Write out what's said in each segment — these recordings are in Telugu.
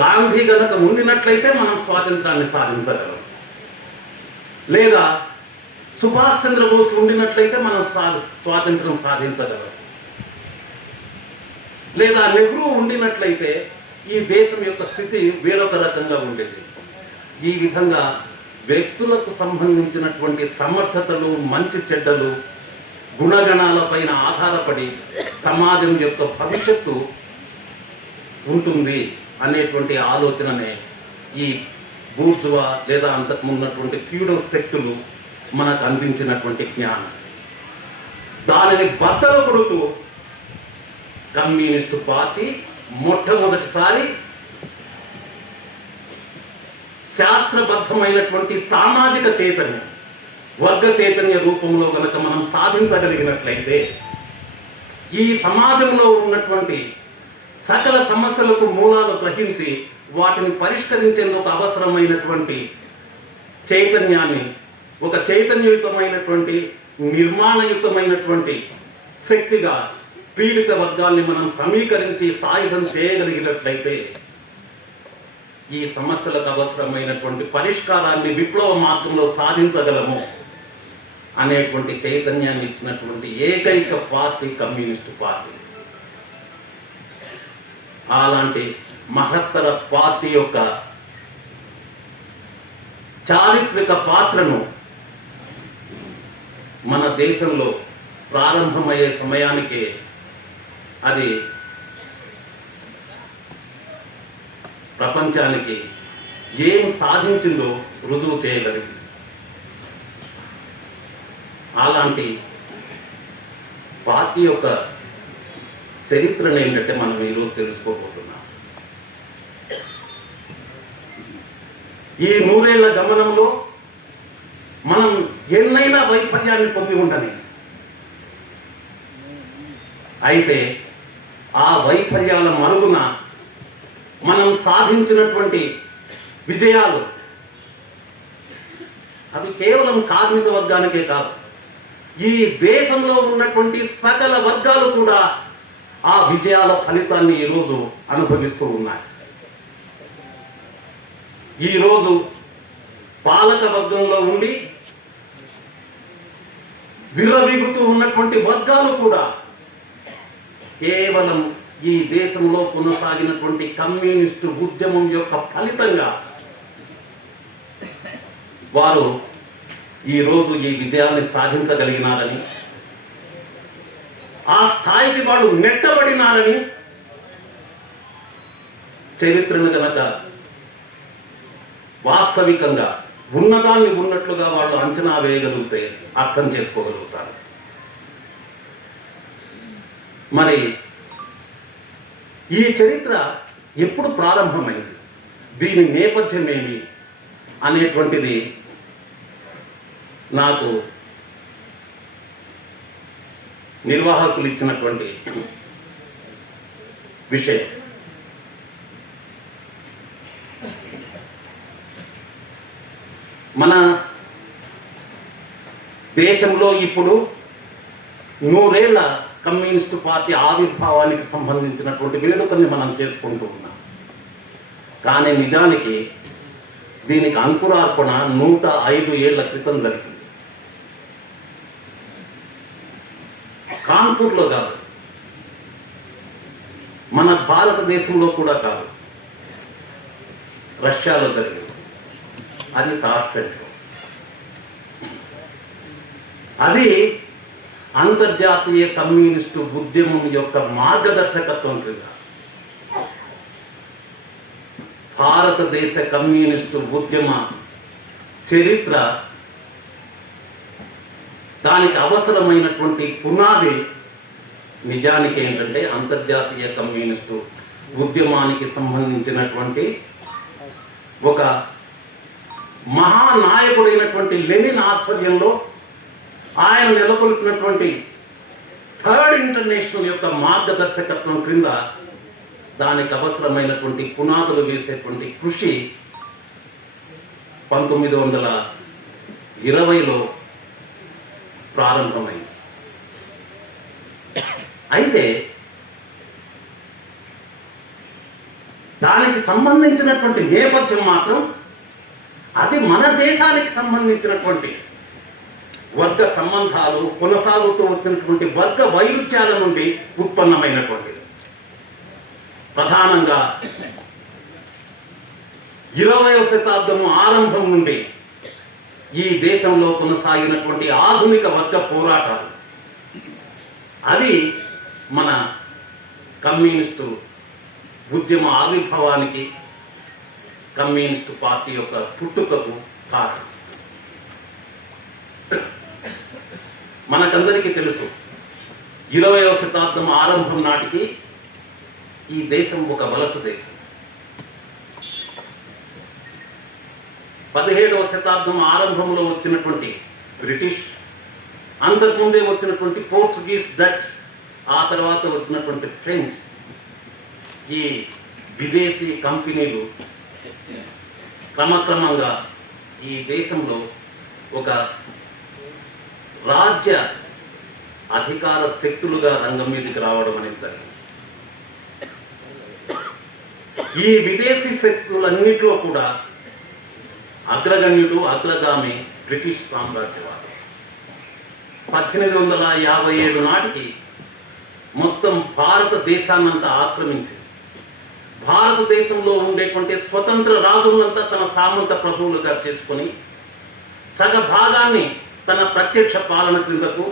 గాంధీ గనక ఉండినట్లయితే మనం స్వాతంత్రాన్ని సాధించగలం, లేదా సుభాష్ చంద్రబోస్ ఉండినట్లయితే మనం స్వాతంత్రం సాధించగలం, లేదా నెహ్రూ ఉండినట్లయితే ఈ దేశం యొక్క స్థితి వేరొక రకంగా ఉండేది. ఈ విధంగా వ్యక్తులకు సంబంధించినటువంటి సమర్థతలు, మంచి చెడ్డలు, గుణగణాలపైన ఆధారపడి సమాజం యొక్క భవిష్యత్తు ఉంటుంది అనేటువంటి ఆలోచననే ఈ బూర్జువా లేదా అంతకుమున్నటువంటి ఫ్యూడల్ శక్తులు మనకు అందించినటువంటి జ్ఞానం. దానిని బద్దలు కొడుతూ కమ్యూనిస్టు పార్టీ మొట్టమొదటిసారి శాస్త్రబద్ధమైనటువంటి సామాజిక చైతన్యం, వర్గ చైతన్య రూపంలో గనక మనం సాధించగలిగినట్లయితే ఈ సమాజంలో ఉన్నటువంటి సకల సమస్యలకు మూలాలు గ్రహించి వాటిని పరిష్కరించేందుకు అవసరమైనటువంటి చైతన్యాన్ని, ఒక చైతన్యయుతమైనటువంటి నిర్మాణయుతమైనటువంటి శక్తిగా పీడిత వర్గాల్ని మనం సమీకరించి సాయుధం చేయగలిగినట్లయితే ఈ సమస్యలకు అవసరమైనటువంటి పరిష్కారాన్ని విప్లవ మార్గంలో సాధించగలము అనేటువంటి చైతన్యాన్ని ఇచ్చినటువంటి ఏకైక పార్టీ కమ్యూనిస్టు పార్టీ. అలాంటి మహత్తర పార్టీ యొక్క చారిత్రక పాత్రను మన దేశంలో ప్రారంభమయ్యే సమయానికి అది ప్రపంచానికి ఏం సాధించిందో రుజువు చేయగలిగింది. అలాంటి పార్టీ యొక్క చరిత్రను ఏంటంటే మనం ఈరోజు తెలుసుకోబోతున్నాం. ఈ 100 ఏళ్ల గమనంలో మనం ఎన్నైనా వైఫల్యాన్ని పొంది ఉండని, అయితే ఆ వైఫల్యాల మరుగున మనం సాధించినటువంటి విజయాలు అవి కేవలం కార్మిక వర్గానికే కాదు, ఈ దేశంలో ఉన్నటువంటి సకల వర్గాలు కూడా ఆ విజయాల ఫలితాన్ని ఈరోజు అనుభవిస్తూ ఉన్నాయి. ఈరోజు పాలక వర్గంలో ఉండి విర్రవీగుతూ ఉన్నటువంటి వర్గాలు కూడా కేవలం ఈ దేశంలో కొనసాగినటువంటి కమ్యూనిస్టు ఉద్యమం యొక్క ఫలితంగా వారు ఈరోజు ఈ విజయాన్ని సాధించగలిగినారని, ఆ స్థాయికి వాళ్ళు నెట్టబడినారని చరిత్రను గనక వాస్తవికంగా ఉన్నదాన్ని ఉన్నట్లుగా వాళ్ళు అంచనా వేయగలిగితే అర్థం చేసుకోగలుగుతారు. మరి ఈ చరిత్ర ఎప్పుడు ప్రారంభమైంది, దీని నేపథ్యం ఏమి అనేటువంటిది నాకు నిర్వాహకులు ఇచ్చినటువంటి విషయం. మన దేశంలో ఇప్పుడు 100 ఏళ్ల కమ్యూనిస్టు పార్టీ ఆవిర్భావానికి సంబంధించినటువంటి వేడుకల్ని మనం చేసుకుంటూ ఉన్నాం. కానీ నిజానికి దీనికి అంకురార్పణ 105 ఏళ్ల క్రితం జరిగింది. కాన్పూర్లో కాదు, మన భారతదేశంలో కూడా కాదు, రష్యాలో జరిగింది. అది తాష్కెంట్లో. అది అంతర్జాతీయ కమ్యూనిస్టు ఉద్యమం యొక్క మార్గదర్శకత్వం క్రింద భారతదేశ కమ్యూనిస్టు ఉద్యమ చరిత్ర, దానికి అవసరమైనటువంటి పునాది నిజానికి ఏంటంటే అంతర్జాతీయ కమ్యూనిస్టు ఉద్యమానికి సంబంధించినటువంటి ఒక మహానాయకుడైనటువంటి లెనిన్ ఆధ్వర్యంలో ఆయన నెలకొల్పినటువంటి థర్డ్ ఇంటర్నేషనల్ యొక్క మార్గదర్శకత్వం క్రింద దానికి అవసరమైనటువంటి పునాదులు వేసేటువంటి కృషి 1920లో ప్రారంభమైంది. అయితే దానికి సంబంధించినటువంటి నేపథ్యం మాత్రం అది మన దేశానికి సంబంధించినటువంటి వర్గ సంబంధాలు కొనసాగుతూ వచ్చినటువంటి వర్గ వైరుధ్యాల నుండి ఉత్పన్నమైనటువంటిది. ప్రధానంగా 20వ శతాబ్దము ఆరంభం నుండి ఈ దేశంలో కొనసాగినటువంటి ఆధునిక వర్గ పోరాటాలు అవి మన కమ్యూనిస్టు ఉద్యమ ఆవిర్భావానికి, కమ్యూనిస్టు పార్టీ యొక్క పుట్టుకకు కారణం. మనకందరికీ తెలుసు, 20వ శతాబ్దం ఆరంభం నాటికి ఈ దేశం ఒక వలస దేశం. 17వ శతాబ్దం ఆరంభంలో వచ్చినటువంటి బ్రిటిష్, అంతకుముందే వచ్చినటువంటి పోర్చుగీస్, డచ్, ఆ తర్వాత వచ్చినటువంటి ఫ్రెంచ్, ఈ విదేశీ కంపెనీలు క్రమక్రమంగా ఈ దేశంలో ఒక రాజ్య అధికార శక్తులుగా రంగం మీదకి రావడం అనేది జరిగింది. ఈ విదేశీ శక్తులన్నింటిలో కూడా అగ్రగణ్యుడు, అగ్రగామి బ్రిటిష్ సామ్రాజ్యవాదం. 1857 నాటికి మొత్తం భారతదేశాన్నంతా ఆక్రమించింది. భారతదేశంలో ఉండేటువంటి స్వతంత్ర రాజులంతా తన సామంత ప్రభువులుగా చేసుకొని సగ భాగాన్ని తన ప్రత్యక్ష పాలన క్రిందకు,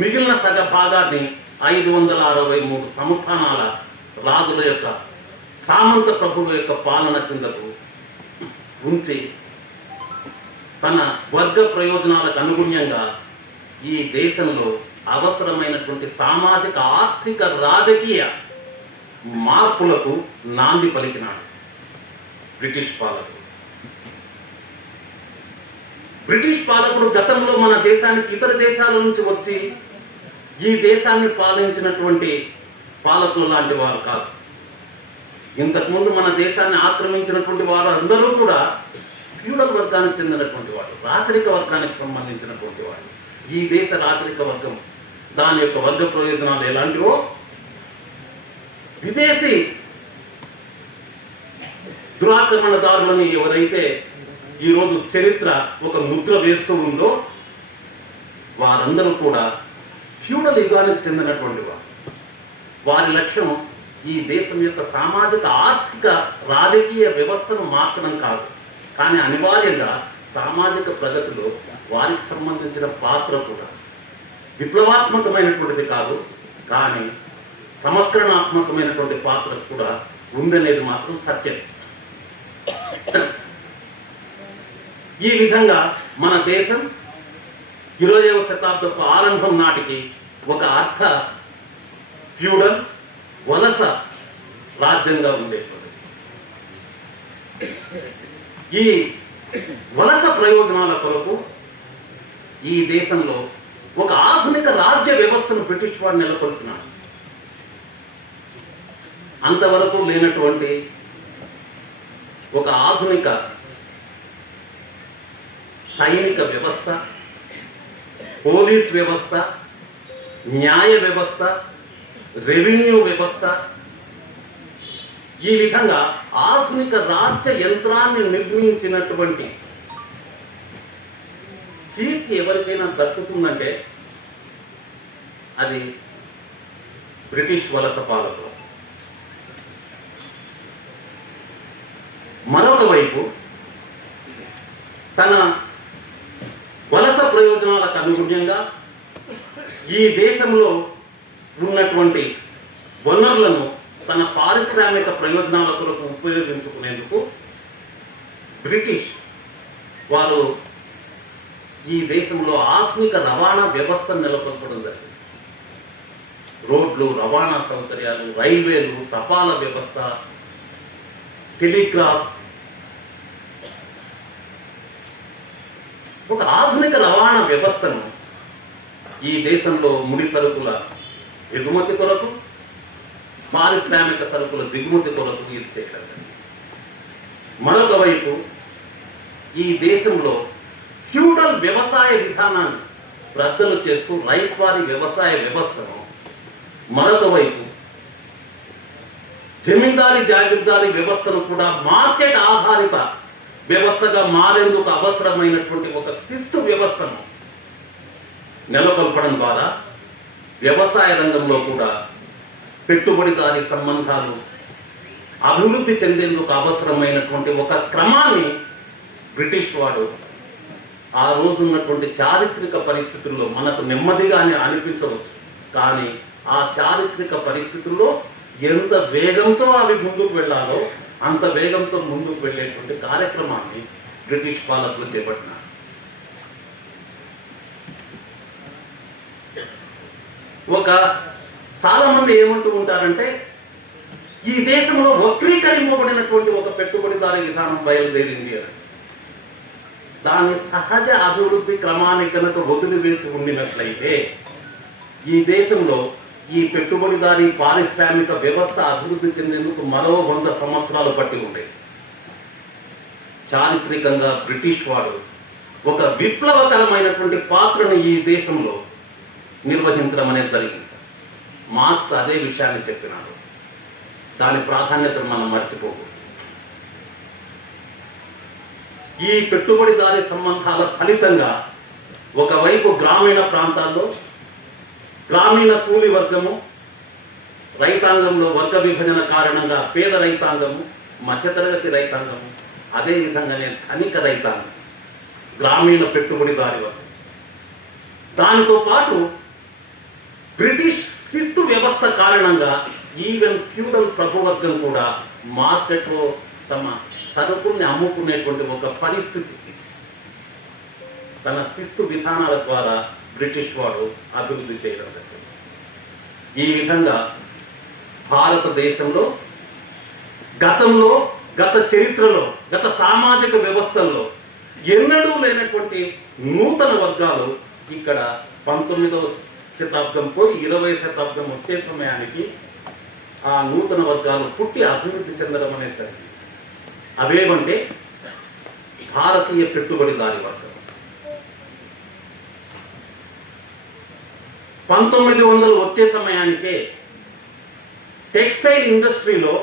మిగిలిన సగ భాగాన్ని 563 సంస్థానాల రాజుల యొక్క సామంత ప్రభువుల యొక్క పాలన క్రిందకు ఉంచి తన వర్గ ప్రయోజనాలకు అనుగుణ్యంగా ఈ దేశంలో అవసరమైనటువంటి సామాజిక, ఆర్థిక, రాజకీయ మార్పులకు నాంది పలికినాడు బ్రిటిష్ పాలకుడు. బ్రిటిష్ పాలకుడు గతంలో మన దేశానికి ఇతర దేశాల నుంచి వచ్చి ఈ దేశాన్ని పాలించినటువంటి పాలకులు లాంటి వారు కాదు. ఇంతకుముందు మన దేశాన్ని ఆక్రమించినటువంటి వారు అందరూ కూడా ఫ్యూడల్ వర్గానికి చెందినటువంటి వాడు, రాచరిక వర్గానికి సంబంధించినటువంటి వాడు. ఈ దేశ రాచరిక వర్గం దాని యొక్క వర్గ ప్రయోజనాలు ఎలాంటివో విదేశీ దురాక్రమణదారులని ఎవరైతే ఈరోజు చరిత్ర ఒక ముద్ర వేస్తూ ఉందో వారందరూ కూడా ఫ్యూడల్ యుగానికి చెందినటువంటి వారు. వారి లక్ష్యం ఈ దేశం యొక్క సామాజిక, ఆర్థిక, రాజకీయ వ్యవస్థను మార్చడం కాదు, కానీ అనివార్యంగా సామాజిక ప్రగతిలో వారికి సంబంధించిన పాత్ర కూడా విప్లవాత్మకమైనటువంటిది కాదు, కానీ సంస్కరణాత్మకమైనటువంటి పాత్ర కూడా ఉందనేది మాత్రం సత్యం. ఈ విధంగా మన దేశం 20వ శతాబ్దపు ఆరంభం నాటికి ఒక అర్థ ఫ్యూడల్ వలస రాజ్యంగా ఉండేటువంటి ఈ వలస ప్రయోజనాల కొరకు ఈ దేశంలో ఒక ఆధునిక రాజ్య వ్యవస్థను బ్రిటిష్ వారు నెలకొల్పినారు. అంతవరకు లేనటువంటి ఒక ఆధునిక సైనిక వ్యవస్థ, పోలీస్ వ్యవస్థ, న్యాయ వ్యవస్థ, రెవెన్యూ వ్యవస్థ, ఈ విధంగా ఆధునిక రాజ్య యంత్రాన్ని నిర్మించినటువంటి కీర్తి ఎవరికైనా దక్కుతుందంటే అది బ్రిటిష్ వలస పాలకులు. మరొక వైపు తన వలస ప్రయోజనాలకు అనుగుణ్యంగా ఈ దేశంలో ఉన్నటువంటి వనరులను తన పారిశ్రామిక ప్రయోజనాల కొరకు ఉపయోగించుకునేందుకు బ్రిటిష్ వారు ఈ దేశంలో ఆధునిక రవాణా వ్యవస్థను నెలకొల్పడం జరిగింది. రోడ్లు, రవాణా సౌకర్యాలు, రైల్వేలు, తపాలా వ్యవస్థ, టెలిగ్రాఫ్, ఒక ఆధునిక రవాణా వ్యవస్థను ఈ దేశంలో ముడి సరుకుల ఎగుమతి కొరకు, పారిశ్రామిక సరుకుల దిగుమతి కొరకు ఇది చేయగలిగింది. మరొక వైపు ఈ దేశంలో ఫ్యూడల్ వ్యవసాయ విధానాన్ని రద్దలు చేస్తూ రైతువారి వ్యవసాయ వ్యవస్థను, మరొక వైపు జమీందారీ జాగీర్దారీ వ్యవస్థను కూడా మార్కెట్ ఆధారిత వ్యవస్థగా మారేందుకు అవసరమైనటువంటి ఒక శిస్తు వ్యవస్థను నెలకొల్పడం ద్వారా వ్యవసాయ రంగంలో కూడా పెట్టుబడిదారీ సంబంధాలు అభివృద్ధి చెందేందుకు అవసరమైనటువంటి ఒక క్రమాన్ని బ్రిటిష్ వాడు ఆ రోజు ఉన్నటువంటి చారిత్రక పరిస్థితుల్లో మనకు నెమ్మదిగానే అనిపించవచ్చు, కానీ ఆ చారిత్రక పరిస్థితుల్లో ఎంత వేగంతో అవి ముందుకు వెళ్ళాలో అంత వేగంతో ముందుకు వెళ్ళేటువంటి కార్యక్రమాన్ని బ్రిటిష్ పాలకులు చేపట్టినారు. చాలా మంది ఏమంటూ ఉంటారంటే, ఈ దేశంలో వక్రీకరింపబడినటువంటి ఒక పెట్టుబడిదారీ విధానం బయలుదేరింది అని. దాని సహజ అభివృద్ధి క్రమాన్ని కనుక వదిలివేసి ఉండినట్లయితే ఈ దేశంలో ఈ పెట్టుబడిదారీ పారిశ్రామిక వ్యవస్థ అభివృద్ధి చెందేందుకు మరో 100 సంవత్సరాలు పట్టి ఉండేది. చారిత్రకంగా బ్రిటిష్ వాడు ఒక విప్లవకరమైనటువంటి పాత్రను ఈ దేశంలో నిర్వహించడం అనేది జరిగింది. మార్క్స్ అదే విషయాన్ని చెప్పినాడు. దాని ప్రాధాన్యతను మనం మర్చిపోకూడదు. ఈ పెట్టుబడిదారీ సంబంధాల ఫలితంగా ఒకవైపు గ్రామీణ ప్రాంతాల్లో గ్రామీణ కూలి వర్గము, రైతాంగంలో వర్గ విభజన కారణంగా పేద రైతాంగము, మధ్యతరగతి రైతాంగము, అదేవిధంగానే ధనిక రైతాంగం, గ్రామీణ పెట్టుబడిదారీ వర్గం, దానితో పాటు బ్రిటిష్ శిస్తు వ్యవస్థ కారణంగా ఈవెన్ ఫ్యూడల్ ప్రభువర్గం కూడా మార్కెట్లో తమ సరుకుల్ని అమ్ముకునేటువంటి ఒక పరిస్థితి తన శిస్తు విధానాల ద్వారా బ్రిటిష్ వాడు అభివృద్ధి చేయడం జరిగింది. ఈ విధంగా భారతదేశంలో గత చరిత్రలో గత సామాజిక వ్యవస్థల్లో ఎన్నడూ లేనటువంటి నూతన వర్గాలు ఇక్కడ 19వ శతాబ్దం పోయి 20వ శతాబ్దం వచ్చే సమయానికి ఆ నూతన వర్గాలు పుట్టి అభివృద్ధి చెందడం అనేది జరిగింది. అవేమంటే భారతీయ పెట్టుబడిదారీ వర్గం. 1900 వచ్చే సమయానికే టెక్స్టైల్ ఇండస్ట్రీలో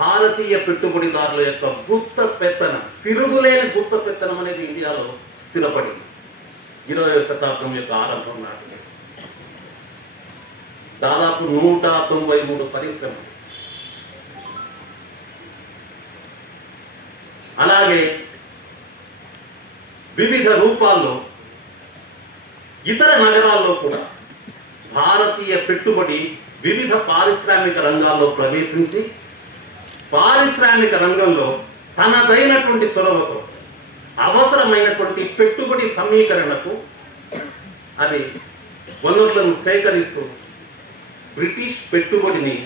భారతీయ పెట్టుబడిదారుల యొక్క గుప్త పెత్తనం, తిరుగులేని గుప్త పెత్తనం అనేది ఇండియాలో స్థిరపడింది. 20వ శతాబ్దం యొక్క ఆరంభం నాటి దాదాపు 193 పరిశ్రమలు, అలాగే వివిధ రూపాల్లో ఇతర నగరాల్లో కూడా భారతీయ పెట్టుబడి వివిధ పారిశ్రామిక రంగాల్లో ప్రవేశించి పారిశ్రామిక రంగంలో తనదైనటువంటి చొరవతో అవసరమైనటువంటి పెట్టుబడి సమీకరణకు అది వనరులను సేకరిస్తూ బ్రిటిష్ పెట్టుబడిని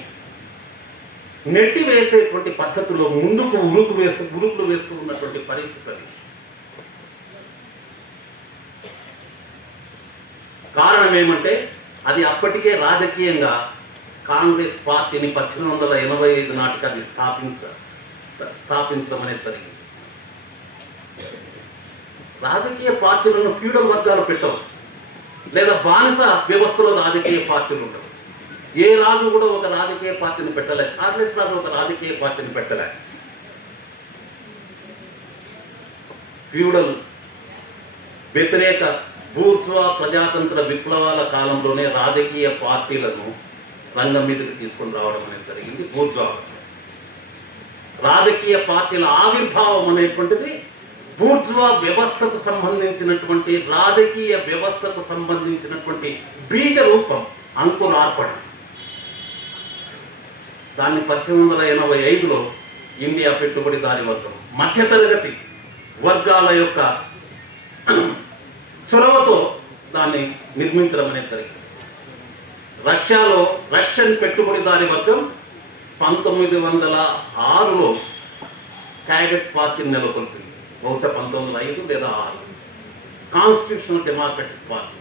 నెట్టివేసేటువంటి పద్ధతిలో ముందుకు ఉరుకులు వేస్తూ ఉన్నటువంటి పరిస్థితి. కారణం ఏమంటే అది అప్పటికే రాజకీయంగా కాంగ్రెస్ పార్టీని 1885 నాటికి అది స్థాపించడం అనేది జరిగింది. రాజకీయ పార్టీలను ఫ్యూడల్ వర్గాలు పెట్టవు, లేదా బానిస వ్యవస్థలో రాజకీయ పార్టీలు ఉండవు. ఏ రాజు కూడా ఒక రాజకీయ పార్టీని పెట్టలే. చార్లెస్ రాజు ఒక రాజకీయ పార్టీని పెట్టలే. ఫ్యూడల్ వ్యతిరేక బూర్జువా ప్రజాతంత్ర విప్లవాల కాలంలోనే రాజకీయ పార్టీలను రంగం మీదకి తీసుకొని రావడం అనేది జరిగింది. బూర్జువా రాజకీయ పార్టీల ఆవిర్భావం అనేటువంటిది బూర్జువా వ్యవస్థకు సంబంధించినటువంటి రాజకీయ వ్యవస్థకు సంబంధించినటువంటి బీజ రూపం, అంకురార్పణ. దాన్ని 1885లో ఇండియా పెట్టుబడిదారీ వర్గం, మధ్యతరగతి వర్గాల యొక్క చొరవతో దాన్ని నిర్మించడం అనేది జరిగింది. రష్యాలో రష్యన్ పెట్టుబడిదారీ వర్గం 1906లో క్యాడెట్ పార్టీని నెలకొల్పింది. బహుశా 1905 లేదా 6 కాన్స్టిట్యూషనల్ డెమోక్రటిక్ పార్టీ.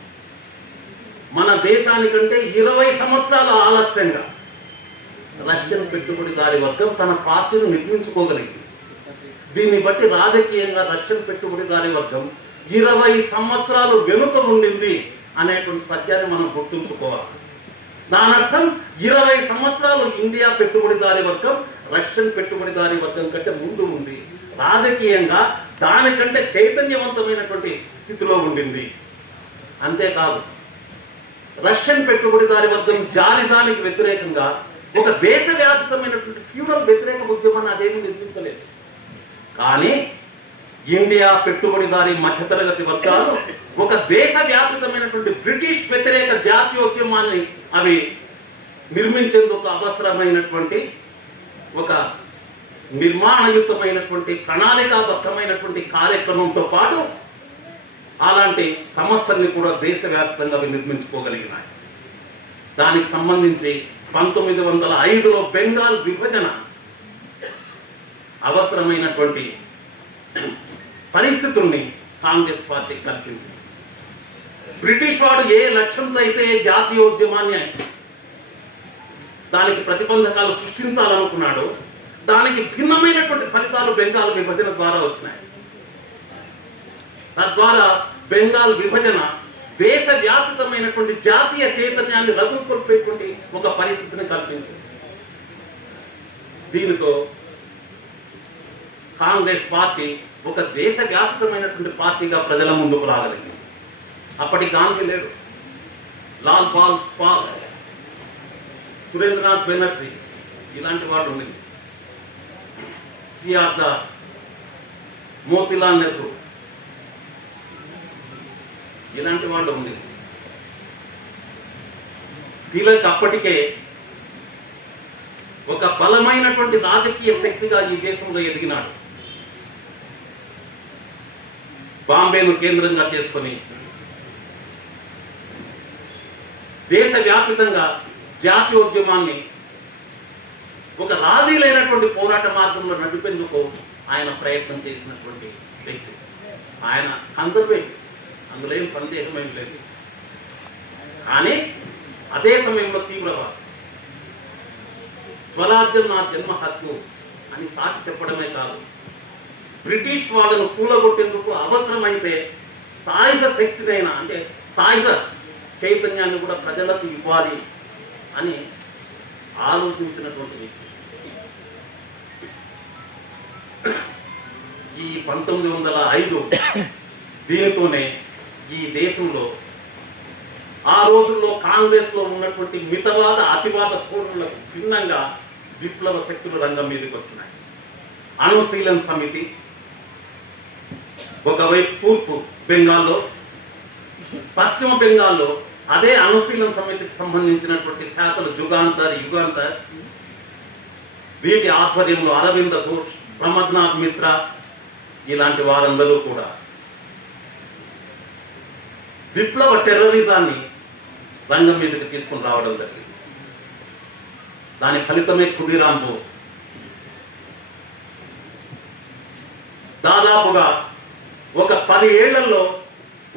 మన దేశానికంటే 20 సంవత్సరాల ఆలస్యంగా రష్యన్ పెట్టుబడిదారీ వర్గం తన పార్టీని నిర్మించుకోగలిగింది. దీన్ని బట్టి రాజకీయంగా రష్యన్ పెట్టుబడిదారీ వర్గం 20 సంవత్సరాలు వెనుక ఉండింది అనేటువంటి సత్యాన్ని మనం గుర్తుంచుకోవాలి. దాని అర్థం 20 సంవత్సరాలు ఇండియా పెట్టుబడిదారీ వర్గం రష్యన్ పెట్టుబడిదారీ వర్గం కంటే ముందు ఉంది. రాజకీయంగా దానికంటే చైతన్యవంతమైనటువంటి స్థితిలో ఉండింది. అంతేకాదు రష్యన్ పెట్టుబడిదారీ వర్గం జారిజానికి వ్యతిరేకంగా ఒక దేశవ్యాప్తమైనటువంటి ఫ్యూడల్ వ్యతిరేక ఉద్యమాన్ని అదేమీ నిర్మించలేదు. కానీ ఇండియా పెట్టుబడిదారీ మధ్యతరగతి వర్గాలు ఒక దేశవ్యాప్తమైనటువంటి బ్రిటిష్ వ్యతిరేక జాతీయోద్యమాన్ని అవి నిర్మించేందుకు అవసరమైనటువంటి ఒక నిర్మాణయుక్తమైనటువంటి ప్రణాళికాబద్ధమైనటువంటి కార్యక్రమంతో పాటు అలాంటి సంస్థల్ని కూడా దేశవ్యాప్తంగా అవి నిర్మించుకోగలిగినాయి. దానికి సంబంధించి 1905లో బెంగాల్ విభజన అవసరమైనటువంటి పరిస్థితుల్ని కాంగ్రెస్ పార్టీ కల్పించింది. బ్రిటిష్ వాడు ఏ లక్ష్యంతో అయితే జాతీయోద్యమాన్ని దానికి ప్రతిబంధకాలు సృష్టించాలనుకున్నాడో దానికి భిన్నమైనటువంటి ఫలితాలు బెంగాల్ విభజన ద్వారా వచ్చినాయి. తద్వారా బెంగాల్ విభజన దేశవ్యాప్తమైనటువంటి జాతీయ చైతన్యాన్ని రగులుకొల్పేటువంటి ఒక పరిస్థితిని కల్పించింది. దీనితో కాంగ్రెస్ పార్టీ ఒక దేశవ్యాప్తమైనటువంటి పార్టీగా ప్రజల ముందుకు రాగలిగింది. అప్పటి గాంధీ లేడు, లాల్ పాల్, సురేంద్రనాథ్ బెనర్జీ ఇలాంటి వాళ్ళు ఉండింది, సిఆర్ దాస్, మోతీలాల్ నెహ్రూ ఇలాంటి వాళ్ళు ఉండేది. తిలక్ అప్పటికే ఒక బలమైనటువంటి రాజకీయ శక్తిగా ఈ దేశంలో ఎదిగినాడు. బాంబేను కేంద్రంగా చేసుకొని దేశవ్యాప్తంగా జాతీయోద్యమాన్ని ఒక రాజీ లేనటువంటి పోరాట మార్గంలో నడిపేందుకు ఆయన ప్రయత్నం చేసినటువంటి వ్యక్తి. ఆయన కన్సర్వేటివ్, అందులో ఏం సందేహం ఏం లేదు. కానీ అదే సమయంలో తీవ్రవాది. స్వరాజ్యం నా జన్మ హక్కు అని సాటి చెప్పడమే కాదు, బ్రిటిష్ వాళ్ళను కూలగొట్టేందుకు అవసరమైతే సాయుధ శక్తినైనా అంటే సాయుధ చైతన్యాన్ని కూడా ప్రజలకు ఇవ్వాలి అని ఆలోచించినటువంటి వ్యక్తి. ఈ 1905 దీనితోనే ఈ దేశంలో ఆ రోజుల్లో కాంగ్రెస్ లో ఉన్నటువంటి మితవాద అతివాద ధోరణులకు భిన్నంగా విప్లవ శక్తులు రంగం మీదకి వచ్చినాయి. అనుశీలన్ సమితి ఒకవైపు తూర్పు బెంగాల్లో, పశ్చిమ బెంగాల్లో అదే అనుశీలన్ సమితికి సంబంధించినటువంటి శాఖలు యుగాంతర్, వీటి ఆధ్వర్యంలో అరవింద ఘోష్, ప్రమద్నాథ్ మిత్ర ఇలాంటి వారందరూ కూడా విప్లవ టెర్రరిజాన్ని రంగం మీదకి తీసుకుని రావడం జరిగింది. దాని ఫలితమే ఖుదీరామ్ బోస్ దాదాపుగా ఒక 10 ఏళ్లలో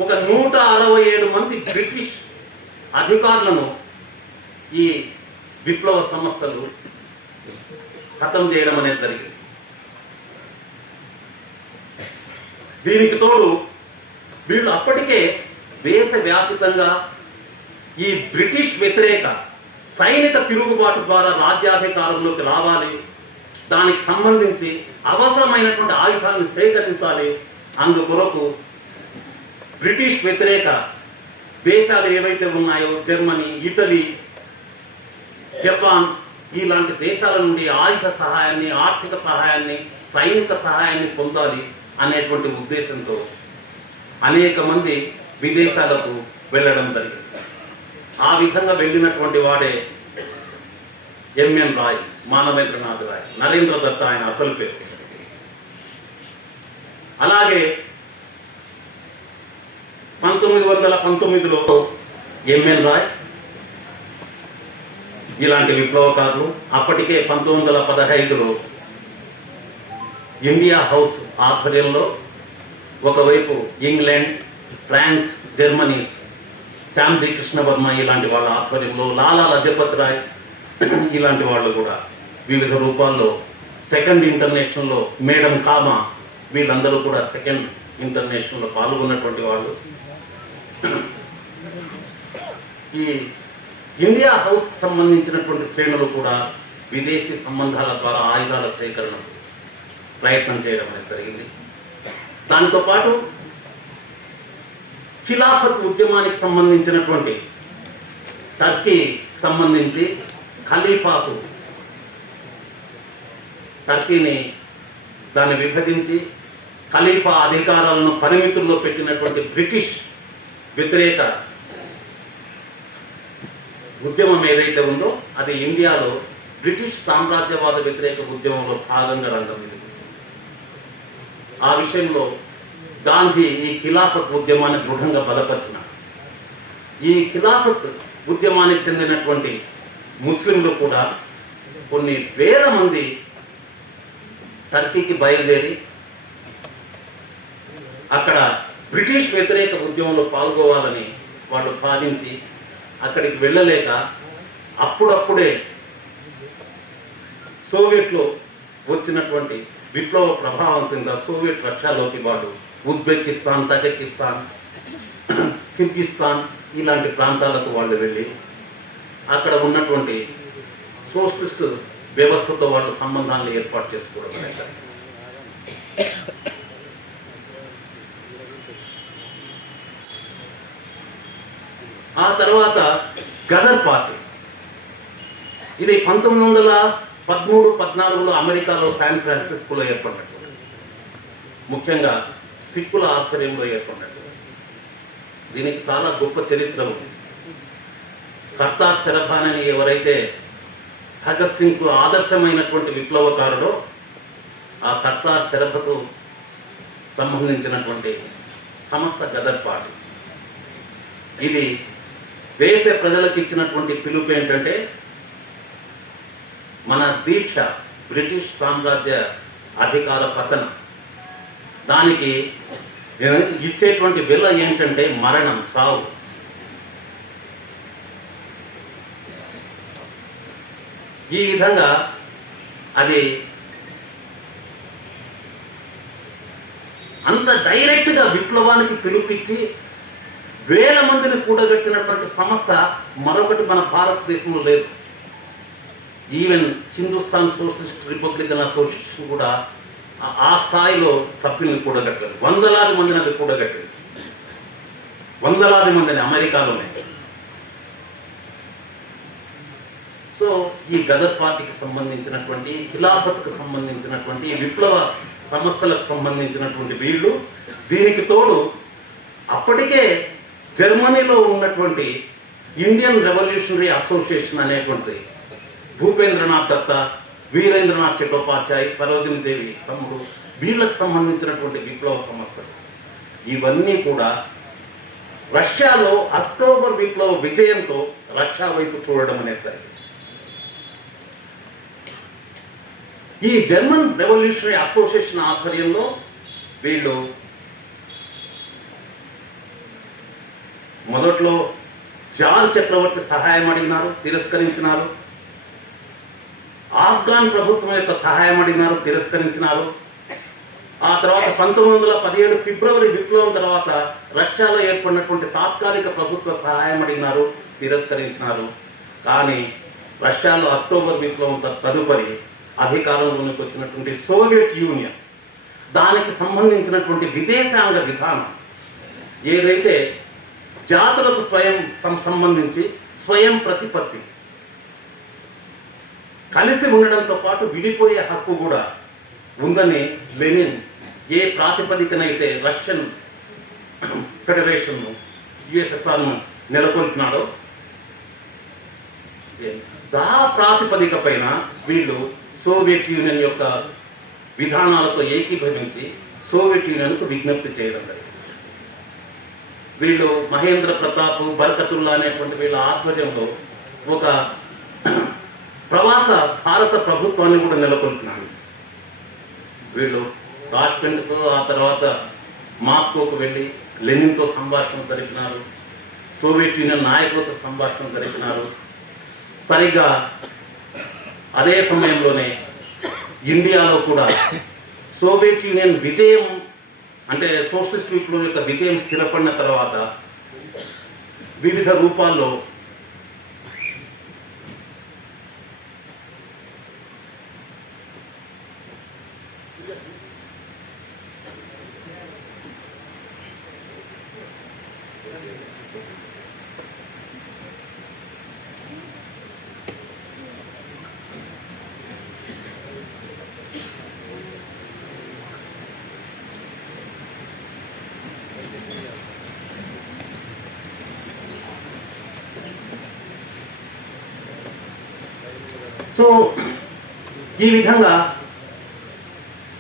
ఒక 167 మంది బ్రిటిష్ అధికారులను ఈ విప్లవ సంస్థలు ఖతం చేయడం అనేది జరిగింది. దీనికి తోడు వీళ్ళు అప్పటికే దేశవ్యాప్తంగా ఈ బ్రిటిష్ వ్యతిరేక సైనిక తిరుగుబాటు ద్వారా రాజ్యాధికారంలోకి రావాలి, దానికి సంబంధించి అవసరమైనటువంటి ఆయుధాలను సేకరించాలి. అందుకొరకు బ్రిటిష్ వ్యతిరేక దేశాలు ఏవైతే ఉన్నాయో జర్మనీ, ఇటలీ, జపాన్ ఇలాంటి దేశాల నుండి ఆయుధ సహాయాన్ని, ఆర్థిక సహాయాన్ని, సైనిక సహాయాన్ని పొందాలి అనేటువంటి ఉద్దేశంతో అనేక మంది విదేశాలకు వెళ్ళడం జరిగింది. ఆ విధంగా వెళ్ళినటువంటి వాడే ఎంఎన్ రాయ్, మానవేంద్రనాథ్ రాయ్, నరేంద్ర దత్త ఆయన అసలు పేరు. అలాగే 1919లో ఎంఎన్ రాయ్ ఇలాంటి విప్లవకారులు, అప్పటికే 1915లో ఇండియా హౌస్ ఆధ్వర్యంలో ఒకవైపు England, France, Germany, Shyamji Krishnavarma ఇలాంటి వాళ్ళ ఆధ్వర్యంలో లాలా లజపత్ రాయ్ ఇలాంటి వాళ్ళు కూడా వివిధ రూపాల్లో సెకండ్ ఇంటర్నేషనల్లో మేడం కామా వీళ్ళందరూ కూడా సెకండ్ ఇంటర్నేషనల్లో పాల్గొన్నటువంటి వాళ్ళు. ఈ ఇండియా హౌస్కి సంబంధించినటువంటి శ్రేణులు కూడా విదేశీ సంబంధాల ద్వారా ఆయుధాల సేకరణకు ప్రయత్నం చేయడం అనేది జరిగింది. దానితో పాటు ఖిలాఫత్ ఉద్యమానికి సంబంధించినటువంటి టర్కీకి సంబంధించి ఖలీఫాకు టర్కీని దాన్ని విభజించి ఖలీఫా అధికారాలను పరిమితుల్లో పెట్టినటువంటి బ్రిటిష్ వ్యతిరేక ఉద్యమం ఏదైతే ఉందో అది ఇండియాలో బ్రిటిష్ సామ్రాజ్యవాద వ్యతిరేక ఉద్యమంలో భాగంగా రంగం ఎదుగుతుంది. ఆ విషయంలో గాంధీ ఈ ఖిలాఫత్ ఉద్యమాన్ని దృఢంగా బలపరిచినారు. ఈ ఖిలాఫత్ ఉద్యమానికి చెందినటువంటి ముస్లింలు కూడా కొన్ని వేల మంది టర్కీకి బయలుదేరి అక్కడ బ్రిటిష్ వ్యతిరేక ఉద్యమంలో పాల్గొవాలని వాళ్ళు భావించి అక్కడికి వెళ్ళలేక అప్పుడప్పుడే సోవియట్లో వచ్చినటువంటి విప్లవ ప్రభావం కింద సోవియట్ రష్యాలోకి వాళ్ళు ఉజ్బెకిస్తాన్, తజకిస్తాన్, కిర్గిస్తాన్ ఇలాంటి ప్రాంతాలకు వాళ్ళు వెళ్ళి అక్కడ ఉన్నటువంటి సోషలిస్ట్ వ్యవస్థతో వాళ్ళ సంబంధాలను ఏర్పాటు చేసుకోవడం జరిగింది. ఆ తర్వాత గదర్ పార్టీ ఇది 1913-14లో అమెరికాలో శాన్ ఫ్రాన్సిస్కోలో ఏర్పడినట్టు, ముఖ్యంగా సిక్కుల ఆధ్వర్యంలో ఏర్పడినట్టు. దీనికి చాలా గొప్ప చరిత్ర ఉంది. కర్తార్ సెరఫాన్ అని ఎవరైతే భగత్ సింగ్కు ఆదర్శమైనటువంటి విప్లవకారుడో ఆ కర్తార్ సెరఫకు సంబంధించినటువంటి సంస్థ గదర్ పార్టీ. ఇది దేశ ప్రజలకు ఇచ్చినటువంటి పిలుపు ఏంటంటే మన దీక్ష బ్రిటిష్ సామ్రాజ్య అధికార పతనం. దానికి ఇచ్చేటువంటి విల ఏంటంటే మరణం, సావు. ఈ విధంగా అది అంత డైరెక్ట్గా విప్లవానికి పిలుపిచ్చి వేల మందిని కూడగట్టినటువంటి సంస్థ మరొకటి మన భారతదేశంలో లేదు. Even Hindustan socialist Republican association కూడా ఆ స్థాయిలో సభ్యుల్ని కూడగట్టారు. వందలాది మందిని అది కూడగట్టింది, వందలాది మందిని అమెరికాలోనే. సో ఈ గదర్ పార్టీకి సంబంధించినటువంటి, ఖిలాఫత్కు సంబంధించినటువంటి, విప్లవ సంస్థలకు సంబంధించినటువంటి వీళ్ళు, దీనికి తోడు అప్పటికే జర్మనీలో ఉన్నటువంటి ఇండియన్ రెవల్యూషనరీ అసోసియేషన్ అనేటువంటి భూపేంద్రనాథ్ దత్త, వీరేంద్రనాథ్ చటోపాధ్యాయ్, సరోజిని దేవి తమ్ముడు, వీళ్ళకు సంబంధించినటువంటి విప్లవ సంస్థలు ఇవన్నీ కూడా రష్యాలో అక్టోబర్ విప్లవ విజయంతో రష్యా వైపు చూడడం అనేది జరిగింది. ఈ జర్మన్ రెవల్యూషనరీ అసోసియేషన్ ఆధ్వర్యంలో వీళ్ళు మొదట్లో జార్ చక్రవర్తి సహాయం అడిగినారు, తిరస్కరించినారు. ఆఫ్ఘాన్ ప్రభుత్వం యొక్క సహాయం అడిగినారు, తిరస్కరించినారు. ఆ తర్వాత 1917 ఫిబ్రవరి విప్లవం తర్వాత రష్యాలో ఏర్పడినటువంటి తాత్కాలిక ప్రభుత్వ సహాయం అడిగినారు, తిరస్కరించినారు. కానీ రష్యాలో అక్టోబర్ విప్లవం తదుపరి అధికారంలోకి వచ్చినటువంటి సోవియట్ యూనియన్, దానికి సంబంధించినటువంటి విదేశాంగ విధానం ఏదైతే జాతులకు సంబంధించి స్వయం ప్రతిపత్తి, కలిసి ఉండడంతో పాటు విడిపోయే హక్కు కూడా ఉందని లెనిన్ ఏ ప్రాతిపదికనైతే రష్యన్ ఫెడరేషన్ను, యుఎస్ఎస్ఆర్ను నెలకొల్పినాడో ఆ ప్రాతిపదిక పైన వీళ్ళు సోవియట్ యూనియన్ యొక్క విధానాలతో ఏకీభవించి సోవియట్ యూనియన్కు విజ్ఞప్తి చేయడం జరిగింది. వీళ్ళు మహేంద్ర ప్రతాప్, బర్కతుల్లా అనేటువంటి వీళ్ళ ఆధ్వర్యంలో ఒక ప్రవాస భారత ప్రభుత్వాన్ని కూడా నెలకొల్పినారు. వీళ్ళు తాష్కెంట్కు, ఆ తర్వాత మాస్కోకు వెళ్ళి లెనిన్తో సంభాషణ జరిపినారు, సోవియట్ యూనియన్ నాయకులతో సంభాషణ జరిపినారు. సరిగ్గా అదే సమయంలోనే ఇండియాలో కూడా సోవియట్ యూనియన్ విజయం, అంటే సోషలిస్ట్ విప్లవం యొక్క విజయం స్థిరపడిన తర్వాత వివిధ రూపాల్లో సో ఈ విధంగా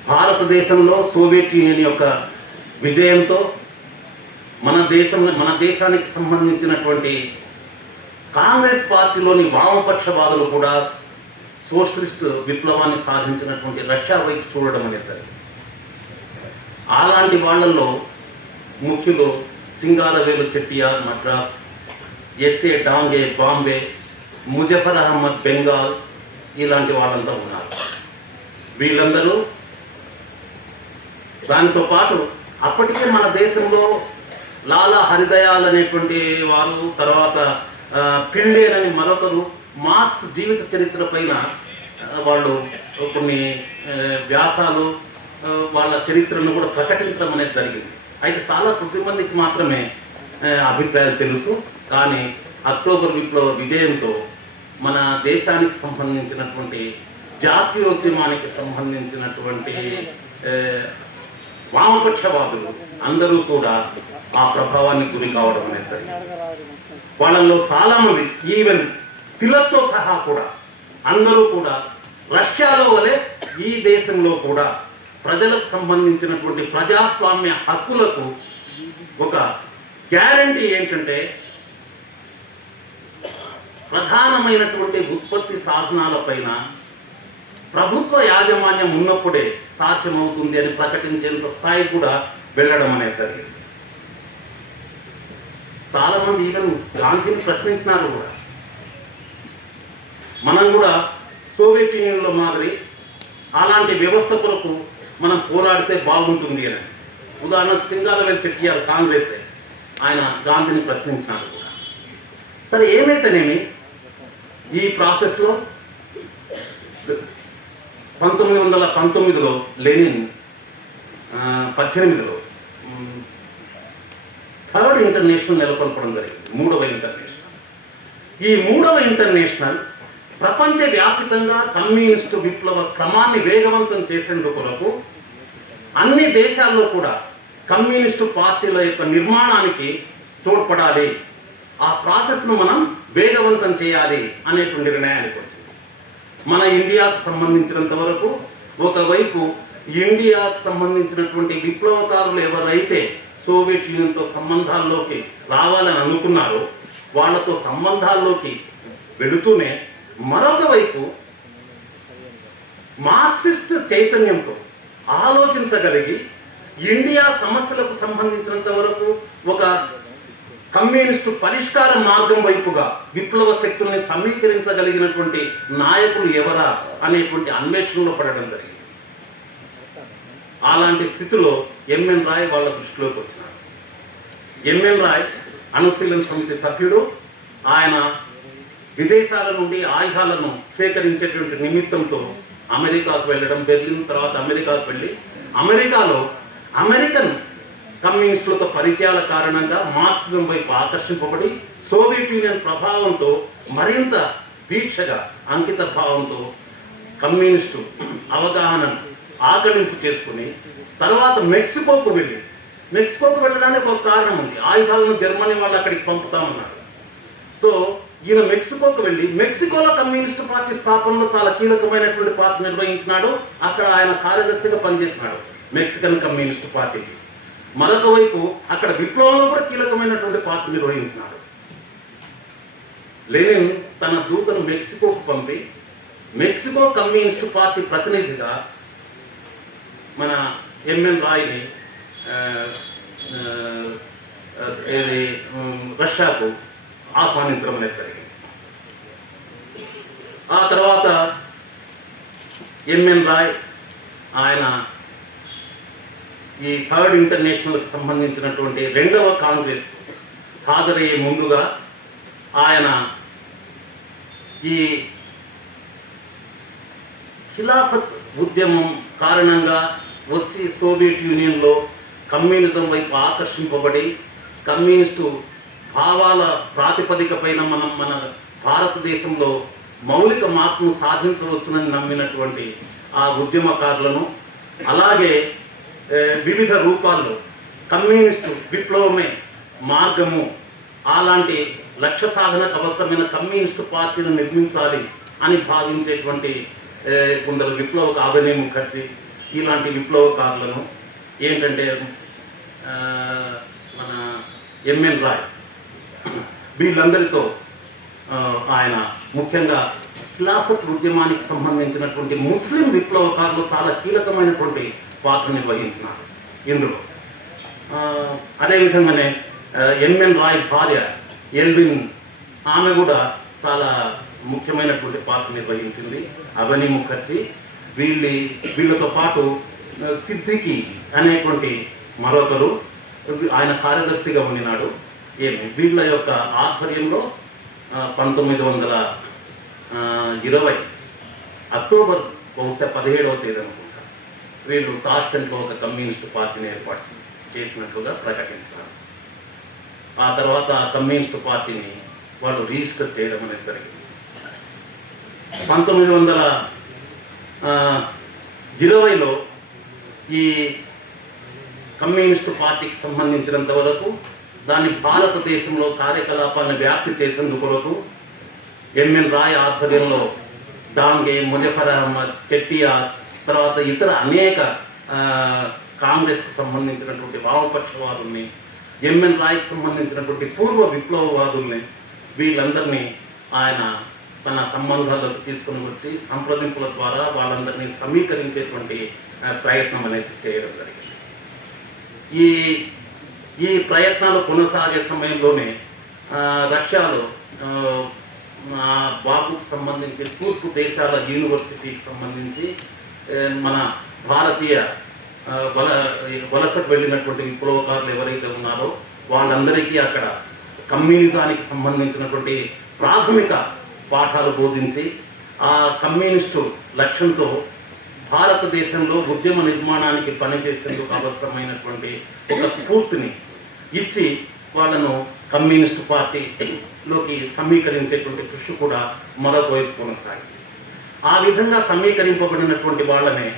భారతదేశంలో సోవియట్ యూనియన్ యొక్క విజయంతో మన దేశానికి సంబంధించినటువంటి కాంగ్రెస్ పార్టీలోని వామపక్షవాదులు కూడా సోషలిస్ట్ విప్లవాన్ని సాధించినటువంటి రష్యా వైపు చూడడం అనేది జరిగింది. అలాంటి వాళ్ళల్లో ముఖ్యులు సింగారవేలు చెట్టియార్ మద్రాస్, ఎస్ఏ డాంగే బాంబే, ముజఫర్ అహ్మద్ బెంగాల్, ఇలాంటి వాళ్ళంతా ఉన్నారు. వీళ్ళందరూ దానితో పాటు అప్పటికే మన దేశంలో లాలా హరిదయాల్ అనేటువంటి వారు, తర్వాత పిండేన్ అని మరొకరు మార్క్స్ జీవిత చరిత్ర పైన వాళ్ళు కొన్ని వ్యాసాలు, వాళ్ళ చరిత్రను కూడా ప్రకటించడం అనేది జరిగింది. అయితే చాలా కొద్ది మందికి మాత్రమే అభిప్రాయాలు తెలుసు. కానీ అక్టోబర్ విప్లవ విజయంతో మన దేశానికి సంబంధించినటువంటి జాతీయోద్యమానికి సంబంధించినటువంటి వామపక్షవాదులు అందరూ కూడా ఆ ప్రభావానికి గురి కావడం అనేది జరిగింది. వాళ్ళలో చాలామంది, ఈవెన్ తిలక్తో సహా కూడా అందరూ కూడా రష్యాలో వలె ఈ దేశంలో కూడా ప్రజలకు సంబంధించినటువంటి ప్రజాస్వామ్య హక్కులకు ఒక గ్యారంటీ ఏంటంటే ప్రధానమైనటువంటి ఉత్పత్తి సాధనాలపైన ప్రభుత్వ యాజమాన్యం ఉన్నప్పుడే సాధ్యమవుతుంది అని ప్రకటించేంత స్థాయి కూడా వెళ్ళడం అనేది జరిగింది. చాలా మంది ఈవెన్ గాంధీని ప్రశ్నించినారు కూడా. మనం కూడా సోవియట్ యూనియన్లో మాదిరి అలాంటి వ్యవస్థ కొరకు మనం పోరాడితే బాగుంటుంది అని. ఉదాహరణకు సింగారవేలు చెట్టియార్ కాంగ్రెస్, ఆయన గాంధీని ప్రశ్నించినారు కూడా. సరే, ఏమైతేనేమి ఈ ప్రాసెస్లో 1919లో లెనిన్ 18లో థర్డ్ ఇంటర్నేషనల్ నెలకొల్పడం జరిగింది, మూడవ ఇంటర్నేషనల్. ఈ మూడవ ఇంటర్నేషనల్ ప్రపంచవ్యాప్తంగా కమ్యూనిస్టు విప్లవ క్రమాన్ని వేగవంతం చేసేందుకు అన్ని దేశాల్లో కూడా కమ్యూనిస్టు పార్టీల యొక్క నిర్మాణానికి తోడ్పడాలి, ఆ ప్రాసెస్ను మనం వేగవంతం చేయాలి అనేటువంటి నిర్ణయానికి వచ్చింది. మన ఇండియాకు సంబంధించినంత వరకు ఒకవైపు ఇండియాకు సంబంధించినటువంటి విప్లవకారులు ఎవరైతే సోవియట్ యూనియన్తో సంబంధాల్లోకి రావాలని అనుకున్నారో వాళ్ళతో సంబంధాల్లోకి వెళుతూనే మరొక వైపు మార్క్సిస్ట్ చైతన్యంతో ఆలోచించగలిగి ఇండియా సమస్యలకు సంబంధించినంత వరకు ఒక కమ్యూనిస్టు పరిష్కార మార్గం వైపుగా విప్లవ శక్తుల్ని సమీకరించగలిగినటువంటి నాయకులు ఎవరా అనేటువంటి అన్వేషణలో పడడం జరిగింది. అలాంటి స్థితిలో ఎంఎన్ రాయ్ వాళ్ళ దృష్టిలోకి వచ్చినారు. ఎంఎన్ రాయ్ అనుశీలన సమితి సభ్యుడు. ఆయన విదేశాల నుండి ఆయుధాలను సేకరించేటువంటి నిమిత్తంతో అమెరికాకు వెళ్ళడం, బెర్లిన్ తర్వాత అమెరికాకు వెళ్ళి అమెరికాలో అమెరికన్ కమ్యూనిస్టులతో పరిచయాల కారణంగా మార్క్సిజం వైపు ఆకర్షింపబడి సోవియట్ యూనియన్ ప్రభావంతో మరింత దీక్షగా అంకిత భావంతో కమ్యూనిస్టు అవగాహనను ఆకలింపు చేసుకుని తర్వాత మెక్సికోకు వెళ్ళడానికి ఒక కారణం ఉంది. ఆయుధాలను జర్మనీ వాళ్ళు అక్కడికి పంపుతామన్నారు. సో ఈయన మెక్సికోకు వెళ్ళి మెక్సికోలో కమ్యూనిస్టు పార్టీ స్థాపనలో చాలా కీలకమైనటువంటి పాత్ర నిర్వహించినాడు. అక్కడ ఆయన కార్యదర్శిగా పనిచేసినాడు మెక్సికన్ కమ్యూనిస్టు పార్టీకి. మరొక వైపు అక్కడ విప్లవంలో కూడా కీలకమైనటువంటి పాత్ర నిర్వహించినాడు. లెనిన్ తన దూతను మెక్సికోకు పంపి మెక్సికో కమ్యూనిస్టు పార్టీ ప్రతినిధిగా మన ఎంఎన్ రాయ్ని రష్యాకు ఆహ్వానించడం అనేది జరిగింది. ఆ తర్వాత ఎంఎన్ రాయ్ ఆయన ఈ థర్డ్ ఇంటర్నేషనల్కి సంబంధించినటువంటి రెండవ కాంగ్రెస్ హాజరయ్యే ముందుగా ఆయన ఈ ఖిలాఫత్ ఉద్యమం కారణంగా వచ్చి సోవియట్ యూనియన్లో కమ్యూనిజం వైపు ఆకర్షింపబడి కమ్యూనిస్టు భావాల ప్రాతిపదిక పైన మన భారతదేశంలో మౌలిక మార్పును సాధించవచ్చునని నమ్మినటువంటి ఆ ఉద్యమకారులను, అలాగే వివిధ రూపాల్లో కమ్యూనిస్టు విప్లవమే మార్గము, అలాంటి లక్ష్య సాధనకు అవసరమైన కమ్యూనిస్టు పార్టీని నిర్మించాలి అని భావించేటువంటి కొందరు విప్లవ అభినయ్ ముఖర్జీ ఇలాంటి విప్లవకారులను ఏంటంటే మన ఎంఎన్ రాయ్ వీళ్ళందరితో ఆయన ముఖ్యంగా ఖిలాఫత్ ఉద్యమానికి సంబంధించినటువంటి ముస్లిం విప్లవకారులు చాలా కీలకమైనటువంటి పాత్ర నిర్వహించినారు ఇందులో. అదేవిధంగానే ఎంఎన్ రాయ్ భార్య ఎల్విన్, ఆమె కూడా చాలా ముఖ్యమైనటువంటి పాత్ర నిర్వహించింది. అభినయ్ ముఖర్జీ వీళ్ళతో పాటు సిద్దికి అనేటువంటి మరొకరు, ఆయన కార్యదర్శిగా ఉండినాడు. వీళ్ళ యొక్క ఆధ్వర్యంలో 1920 అక్టోబర్ బహుశా 17వ తేదీ అనుకుంటా వీళ్ళు తాష్కెంట్లో ఒక కమ్యూనిస్టు పార్టీని ఏర్పాటు చేసినట్లుగా ప్రకటించారు. ఆ తర్వాత ఆ కమ్యూనిస్టు పార్టీని వాళ్ళు రిజిస్టర్ చేయడం అనేది జరిగింది. 1920లో ఈ కమ్యూనిస్టు పార్టీకి సంబంధించినంత వరకు దాని భారతదేశంలో కార్యకలాపాలను వ్యాప్తి చేసేందుకు ఎంఎన్ రాయ్ ఆధ్వర్యంలో డాంగే, ముజఫర్ అహ్మద్, చెట్టియార్, తర్వాత ఇతర అనేక కాంగ్రెస్కు సంబంధించినటువంటి వామపక్షవాదుల్ని, ఎంఎన్ రాయ్కి సంబంధించినటువంటి పూర్వ విప్లవవాదుల్ని వీళ్ళందరినీ ఆయన తన సంబంధాలకు తీసుకుని వచ్చి సంప్రదింపుల ద్వారా వాళ్ళందరినీ సమీకరించేటువంటి ప్రయత్నం అనేది చేయడం జరిగింది. ఈ ప్రయత్నాలు కొనసాగే సమయంలోనే రష్యాలో బాబుకు సంబంధించి తూర్పు దేశాల యూనివర్సిటీకి సంబంధించి మన భారతీయ వలసకు వెళ్ళినటువంటి విప్లవకారులు ఎవరైతే ఉన్నారో వాళ్ళందరికీ అక్కడ కమ్యూనిజానికి సంబంధించినటువంటి ప్రాథమిక పాఠాలు బోధించి ఆ కమ్యూనిస్టు లక్ష్యంతో భారతదేశంలో ఉద్యమ నిర్మాణానికి పనిచేసేందుకు అవసరమైనటువంటి ఒక స్ఫూర్తిని ఇచ్చి వాళ్ళను కమ్యూనిస్టు పార్టీలోకి సమీకరించేటువంటి కృషి కూడా మరొక వైపు కొనసాగింది. ఆ విధంగా సమీకరింపబడినటువంటి వాళ్ళనే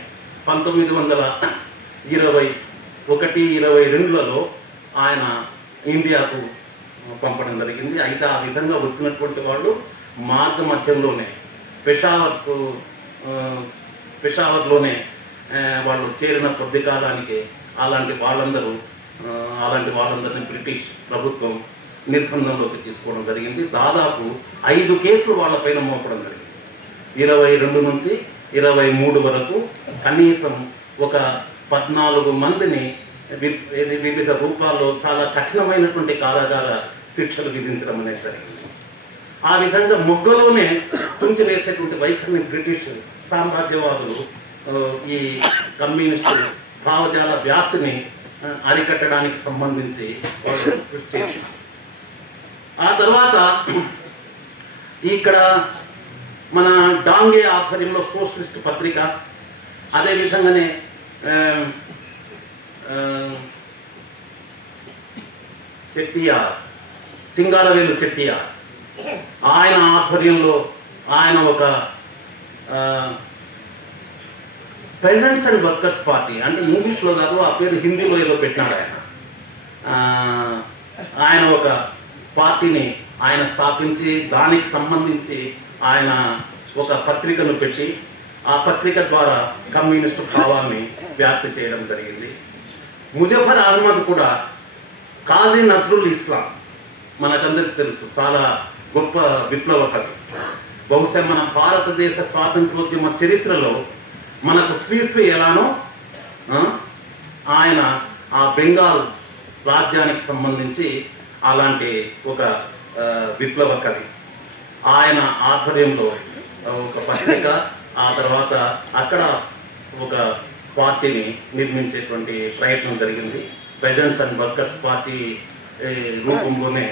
1921-22లలో ఆయన ఇండియాకు పంపడం జరిగింది. అయితే ఆ విధంగా వచ్చినటువంటి వాళ్ళు మార్గ మధ్యంలోనే పెషావర్లోనే వాళ్ళు చేరిన కొద్ది కాలానికి అలాంటి వాళ్ళందరినీ బ్రిటిష్ ప్రభుత్వం నిర్బంధంలోకి తీసుకోవడం జరిగింది. దాదాపు 5 కేసులు వాళ్ళపైన మోపడం జరిగింది. 22 నుంచి 23 వరకు కనీసం ఒక 14 మందిని వివిధ రూపాల్లో చాలా కఠినమైనటువంటి కారాగార శిక్షలు విధించడం అనేది జరిగింది. ఆ విధంగా మొగ్గలోనే తుంచి వేసేటువంటి వైఖరిని బ్రిటిష్ సామ్రాజ్యవాదులు ఈ కమ్యూనిస్టు భావజాల వ్యాప్తిని అరికట్టడానికి సంబంధించి వాళ్ళు కృషి చేశారు. ఆ తర్వాత ఇక్కడ మన డాంగే ఆధ్వర్యంలో సోషలిస్ట్ పత్రిక, అదేవిధంగానే చెట్టియార్, సింగారవేలు చెట్టియార్, ఆయన ఆధ్వర్యంలో ఆయన ఒక పెజెంట్స్ అండ్ వర్కర్స్ పార్టీ, అంటే ఇంగ్లీష్లో కాదు, ఆ పేరు హిందీలో ఏదో పెట్టినాడు ఆయన ఒక పార్టీని ఆయన స్థాపించి దానికి సంబంధించి ఆయన ఒక పత్రికను పెట్టి ఆ పత్రిక ద్వారా కమ్యూనిస్టు భావాన్ని వ్యాప్తి చేయడం జరిగింది. ముజఫర్ అహ్మద్ కూడా కాజీ నజ్రుల్ ఇస్లాం మనకందరికి తెలుసు, చాలా గొప్ప విప్లవకవి. బహుశా మన భారతదేశ స్వాతంత్రోద్యమ చరిత్రలో మనకు శ్రీశ్రీ ఎలానో ఆయన ఆ బెంగాల్ రాజ్యానికి సంబంధించి అలాంటి ఒక విప్లవ కవి. ఆయన ఆధ్వర్యంలో ఒక పత్రిక, ఆ తర్వాత అక్కడ ఒక పార్టీని నిర్మించేటువంటి ప్రయత్నం జరిగింది. పెజెంట్స్ అండ్ వర్కర్స్ పార్టీ రూపంలోనే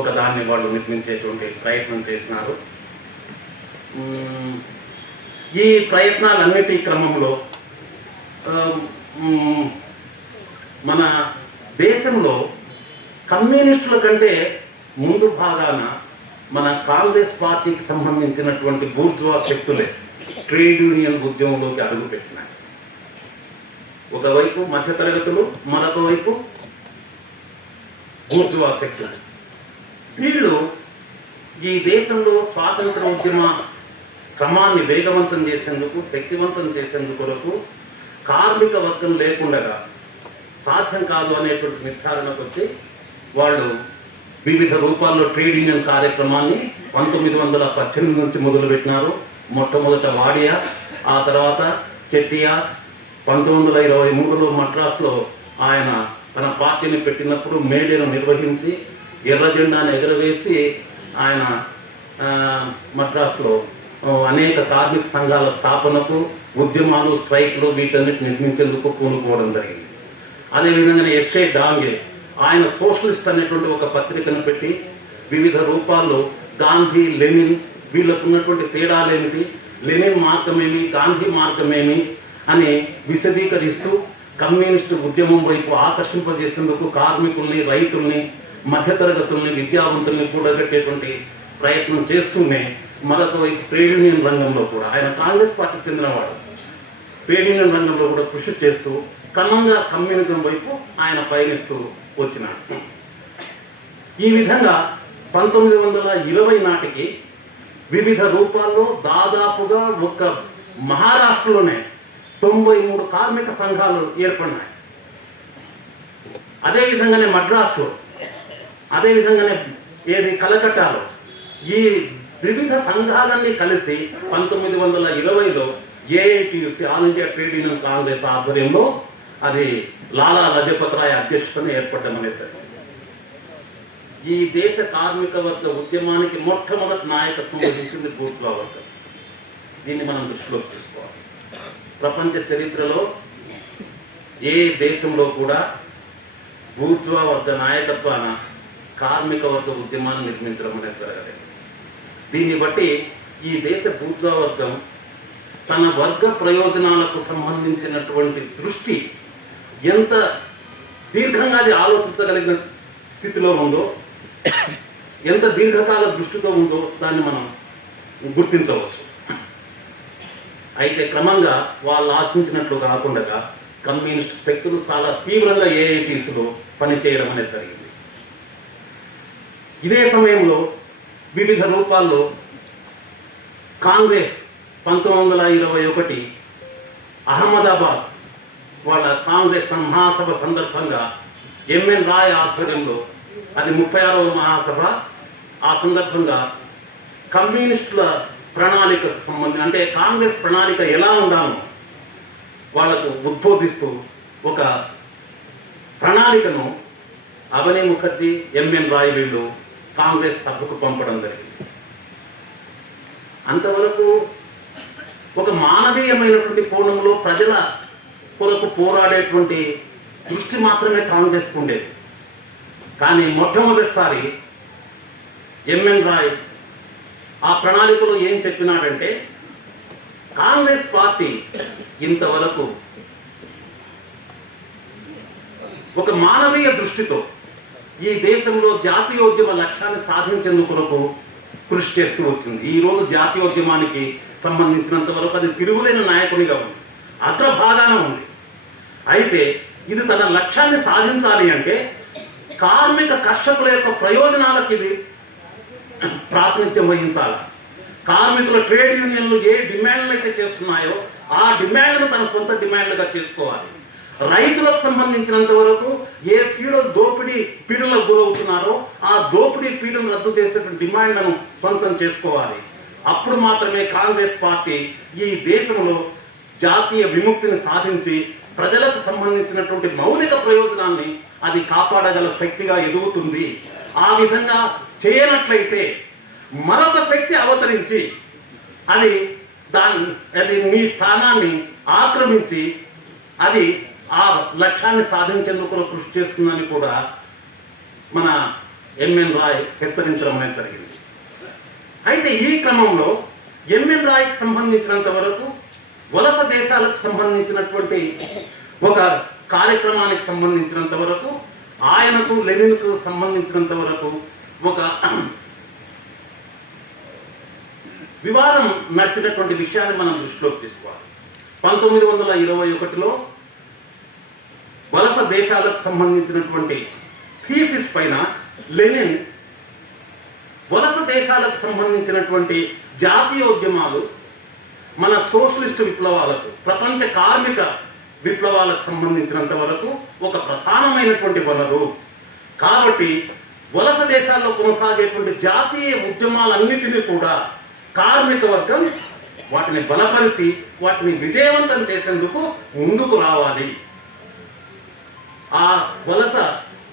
ఒక దాన్ని వాళ్ళు నిర్మించేటువంటి ప్రయత్నం చేసినారు. ఈ ప్రయత్నాలన్నిటి క్రమంలో మన దేశంలో కమ్యూనిస్టుల కంటే ముందు భాగాన మన కాంగ్రెస్ పార్టీకి సంబంధించినటువంటి బూర్జువా శక్తులే ట్రేడ్ యూనియన్ ఉద్యమంలోకి అడుగుపెట్టినాయి. ఒకవైపు మధ్యతరగతులు, మరొక వైపు బూర్జువా శక్తులు. వీళ్ళు ఈ దేశంలో స్వాతంత్ర ఉద్యమ క్రమాన్ని వేగవంతం చేసేందుకు, శక్తివంతం చేసేందుకు కొరకు కార్మిక వర్గం లేకుండా సాధ్యం కాదు అనేటువంటి నిర్ధారణకు వచ్చి వాళ్ళు వివిధ రూపాల్లో ట్రేడ్ యూనియన్ కార్యక్రమాన్ని 1918 నుంచి మొదలుపెట్టినారు. మొట్టమొదట వాడియా, ఆ తర్వాత చెట్టియా. 1923లో మద్రాసులో ఆయన తన పార్టీని పెట్టినప్పుడు మేడేను నిర్వహించి ఎర్ర జెండాను ఎగరవేసి ఆయన మద్రాసులో అనేక కార్మిక సంఘాల స్థాపనకు, ఉద్యమాలు, స్ట్రైక్లు వీటన్నిటి నిర్మించేందుకు పూనుకోవడం జరిగింది. అదేవిధంగానే ఎస్ఏ డాంగే ఆయన సోషలిస్ట్ అనేటువంటి ఒక పత్రికను పెట్టి వివిధ రూపాల్లో గాంధీ, లెనిన్ వీళ్ళకు ఉన్నటువంటి తేడాలేమిటి, లెనిన్ మార్గమేమి, గాంధీ మార్గమేమి అని విశదీకరిస్తూ కమ్యూనిస్టు ఉద్యమం వైపు ఆకర్షింపజేసేందుకు కార్మికుల్ని, రైతుల్ని, మధ్యతరగతుల్ని, విద్యావంతుల్ని కూడగట్టేటువంటి ప్రయత్నం చేస్తూనే మరొక వైపు ట్రేడ్ యూనియన్ రంగంలో కూడా ఆయన కాంగ్రెస్ పార్టీకి చెందినవాడు. ట్రేడ్ యూనియన్ రంగంలో కూడా కృషి చేస్తూ క్రమంగా కమ్యూనిజం వైపు ఆయన పయనిస్తూ వచ్చినాడు. ఈ విధంగా 1920 నాటికి వివిధ రూపాల్లో దాదాపుగా ఒక మహారాష్ట్రలోనే 93 కార్మిక సంఘాలు ఏర్పడినాయి. అదేవిధంగానే మద్రాసులో, అదేవిధంగానే కలకట్టాలో ఈ వివిధ సంఘాలన్నీ కలిసి 1920లో AITUC, all India trade union Congress ఆధ్వర్యంలో అది లాలా లజపత్ రాయ్ అధ్యక్షతన ఏర్పడడం అనేది. ఈ దేశ కార్మిక వర్గ ఉద్యమానికి మొట్టమొదటి నాయకత్వం వహించింది బూర్జువా వర్గం. దీన్ని మనం దృష్టిలోకి తీసుకోవాలి. ప్రపంచ చరిత్రలో ఏ దేశంలో కూడా బూర్జువా వర్గ నాయకత్వాన కార్మిక వర్గ ఉద్యమాన్ని నిర్మించడం అనేది జరగలేదు. దీన్ని బట్టి ఈ దేశ బూర్జువా వర్గం తన వర్గ ప్రయోజనాలకు సంబంధించినటువంటి దృష్టి ఎంత దీర్ఘంగా అది ఆలోచించగలిగిన స్థితిలో ఉందో, ఎంత దీర్ఘకాల దృష్టితో ఉందో దాన్ని మనం గుర్తించవచ్చు. అయితే క్రమంగా వాళ్ళు ఆశించినట్లు కాకుండా కమ్యూనిస్ట్ శక్తులు చాలా తీవ్రంగా ఏఐటీసీలో పనిచేయడం అనేది జరిగింది. ఇదే సమయంలో వివిధ రూపాల్లో కాంగ్రెస్ 1921 అహ్మదాబాద్ వాళ్ళ కాంగ్రెస్ మహాసభ సందర్భంగా ఎంఎన్ రాయ్ ఆధ్వర్యంలో, అది 36వ మహాసభ, ఆ సందర్భంగా కమ్యూనిస్టుల ప్రణాళికకు సంబంధించి, అంటే కాంగ్రెస్ ప్రణాళిక ఎలా ఉండాలో వాళ్లకు ఉద్బోధిస్తూ ఒక ప్రణాళికను అవనీ ముఖర్జీ, ఎంఎన్ రాయ్ వీళ్ళు కాంగ్రెస్ సభకు పంపడం జరిగింది. అంతవరకు ఒక మానవీయమైనటువంటి కోణంలో ప్రజల కొరకు పోరాడేటువంటి దృష్టి మాత్రమే కాంగ్రెస్కు ఉండేది. కానీ మొట్టమొదటిసారి ఎంఎన్ రాయ్ ఆ ప్రణాళికలో ఏం చెప్పినాడంటే, కాంగ్రెస్ పార్టీ ఇంతవరకు ఒక మానవీయ దృష్టితో ఈ దేశంలో జాతీయోద్యమ లక్ష్యాన్ని సాధించేందుకు కృషి చేస్తూ వచ్చింది. ఈరోజు జాతీయోద్యమానికి సంబంధించినంత వరకు అది తిరుగులేని నాయకునిగా ఉంది, అగ్రభాగాన ఉంది. అయితే ఇది తన లక్ష్యాన్ని సాధించాలి అంటే కార్మిక కర్షకుల యొక్క ప్రయోజనాలకు ఇది ప్రాతినిధ్యం వహించాలి. కార్మికుల ట్రేడ్ యూనియన్లు ఏ డిమాండ్లు అయితే చేస్తున్నాయో ఆ డిమాండ్లను తన సొంత డిమాండ్లుగా చేసుకోవాలి. రైతులకు సంబంధించినంత వరకు ఏ పీడలకు గురవుతున్నారో ఆ దోపిడీ పీడను రద్దు చేసేటువంటి డిమాండ్లను సొంతం చేసుకోవాలి. అప్పుడు మాత్రమే కాంగ్రెస్ పార్టీ ఈ దేశంలో జాతీయ విముక్తిని సాధించి ప్రజలకు సంబంధించినటువంటి మౌలిక ప్రయోజనాన్ని అది కాపాడగల శక్తిగా ఎదుగుతుంది. ఆ విధంగా చేయనట్లయితే మరొక శక్తి అవతరించి అది మీ స్థానాన్ని ఆక్రమించి అది ఆ లక్ష్యాన్ని సాధించేందుకు కృషి చేస్తుందని కూడా మన ఎంఎన్ రాయ్ హెచ్చరించడం అనేది జరిగింది. అయితే ఈ క్రమంలో ఎంఎన్ రాయ్కి సంబంధించినంత వరకు వలస దేశాలకు సంబంధించినటువంటి ఒక కార్యక్రమానికి సంబంధించినంత వరకు, ఆయనకు లెనిన్కు సంబంధించినంత వరకు ఒక వివాదం నడిచినటువంటి విషయాన్ని మనం దృష్టిలోకి తీసుకోవాలి. 1921లో వలస దేశాలకు సంబంధించినటువంటి థీసిస్ పైన లెనిన్ వలస దేశాలకు సంబంధించినటువంటి జాతీయోద్యమాలు మన సోషలిస్ట్ విప్లవాలకు, ప్రపంచ కార్మిక విప్లవాలకు సంబంధించినంత వరకు ఒక ప్రధానమైనటువంటి వనరు. కాబట్టి వలస దేశాల్లో కొనసాగేటువంటి జాతీయ ఉద్యమాలన్నిటినీ కూడా కార్మిక వర్గం వాటిని బలపరిచి వాటిని విజయవంతం చేసేందుకు ముందుకు రావాలి. ఆ వలస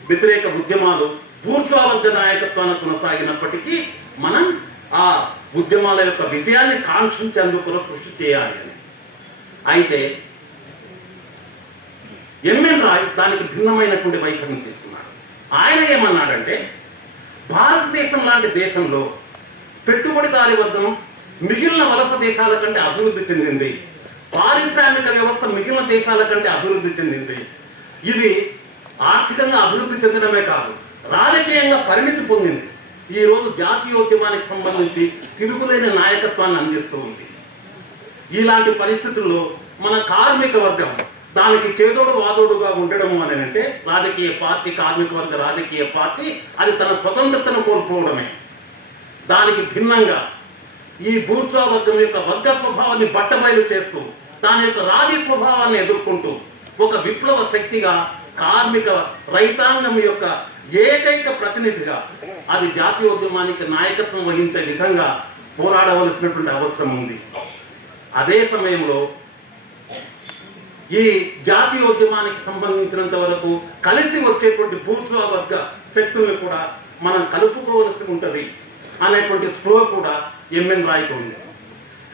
వ్యతిరేక ఉద్యమాలు బూర్జువా వర్గ నాయకత్వాన్ని కొనసాగినప్పటికీ మనం ఆ ఉద్యమాల యొక్క విజయాన్ని కాంక్షించేందుకు కృషి చేయాలి అని. అయితే ఎంఎన్ రాయ్ దానికి భిన్నమైనటువంటి వైఖరిని తీసుకున్నాడు. ఆయన ఏమన్నాడంటే, భారతదేశం లాంటి దేశంలో పెట్టుబడిదారి వర్గం మిగిలిన వలస దేశాల కంటే అభివృద్ధి చెందింది, పారిశ్రామిక వ్యవస్థ మిగిలిన దేశాల కంటే అభివృద్ధి చెందింది. ఇది ఆర్థికంగా అభివృద్ధి చెందడమే కాదు, రాజకీయంగా పరిణితి పొందింది. ఈరోజు జాతీయోద్యమానికి సంబంధించి తిరుగులేని నాయకత్వాన్ని అందిస్తూ ఉంది. ఇలాంటి పరిస్థితుల్లో మన కార్మిక వర్గం దానికి చేదోడు వాదోడుగా ఉండడం అని అంటే, రాజకీయ పార్టీ, కార్మిక వర్గ రాజకీయ పార్టీ అది తన స్వతంత్రతను కోల్పోవడమే. దానికి భిన్నంగా ఈ బూర్జువా వర్గం యొక్క వర్గ స్వభావాన్ని బట్టబయలు చేస్తూ, దాని యొక్క రాజీ స్వభావాన్ని ఎదుర్కొంటూ ఒక విప్లవ శక్తిగా, కార్మిక రైతాంగం యొక్క ఏకైక ప్రతినిధిగా అది జాతీయోద్యమానికి నాయకత్వం వహించే విధంగా పోరాడవలసినటువంటి అవసరం ఉంది. అదే సమయంలో ఈ జాతీయోద్యమానికి సంబంధించినంత వరకు కలిసి వచ్చేటువంటి బూర్జువా వర్గ శక్తుల్ని కూడా మనం కలుపుకోవలసి ఉంటుంది అనేటువంటి స్పృహ కూడా ఎంఎన్ రాయ్కు ఉంది.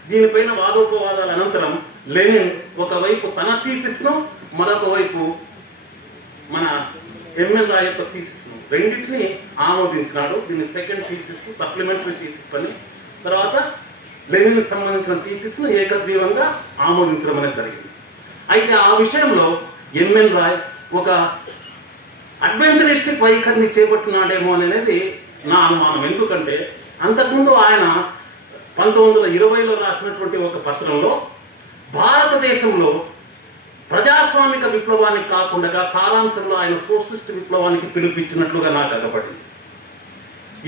దీనిపైన వాదోపవాదాల అనంతరం లెనిన్ ఒకవైపు తన థీసిస్ను, మరొక వైపు మన ఎంఎన్ రాయ్ యొక్క థీసిస్ను రెండింటినీ ఆమోదించినాడు. దీన్ని సెకండ్ థీసిస్, సప్లిమెంటరీ థీసిస్ అని. తర్వాత లెనిన్కి సంబంధించిన థీసిస్ను ఏకగ్రీవంగా ఆమోదించడం అనేది జరిగింది. అయితే ఆ విషయంలో ఎంఎన్ రాయ్ ఒక అడ్వెంచరిస్టిక్ వైఖరిని చేపట్టినాడేమో అనేది నా అనుమానం. ఎందుకంటే అంతకుముందు ఆయన 1920లో రాసినటువంటి ఒక పత్రంలో భారతదేశంలో ప్రజాస్వామిక విప్లవానికి కాకుండా సారాంశంలో ఆయన సోషలిస్ట్ విప్లవానికి పిలుపిచ్చినట్లుగా నాకు అగపడింది.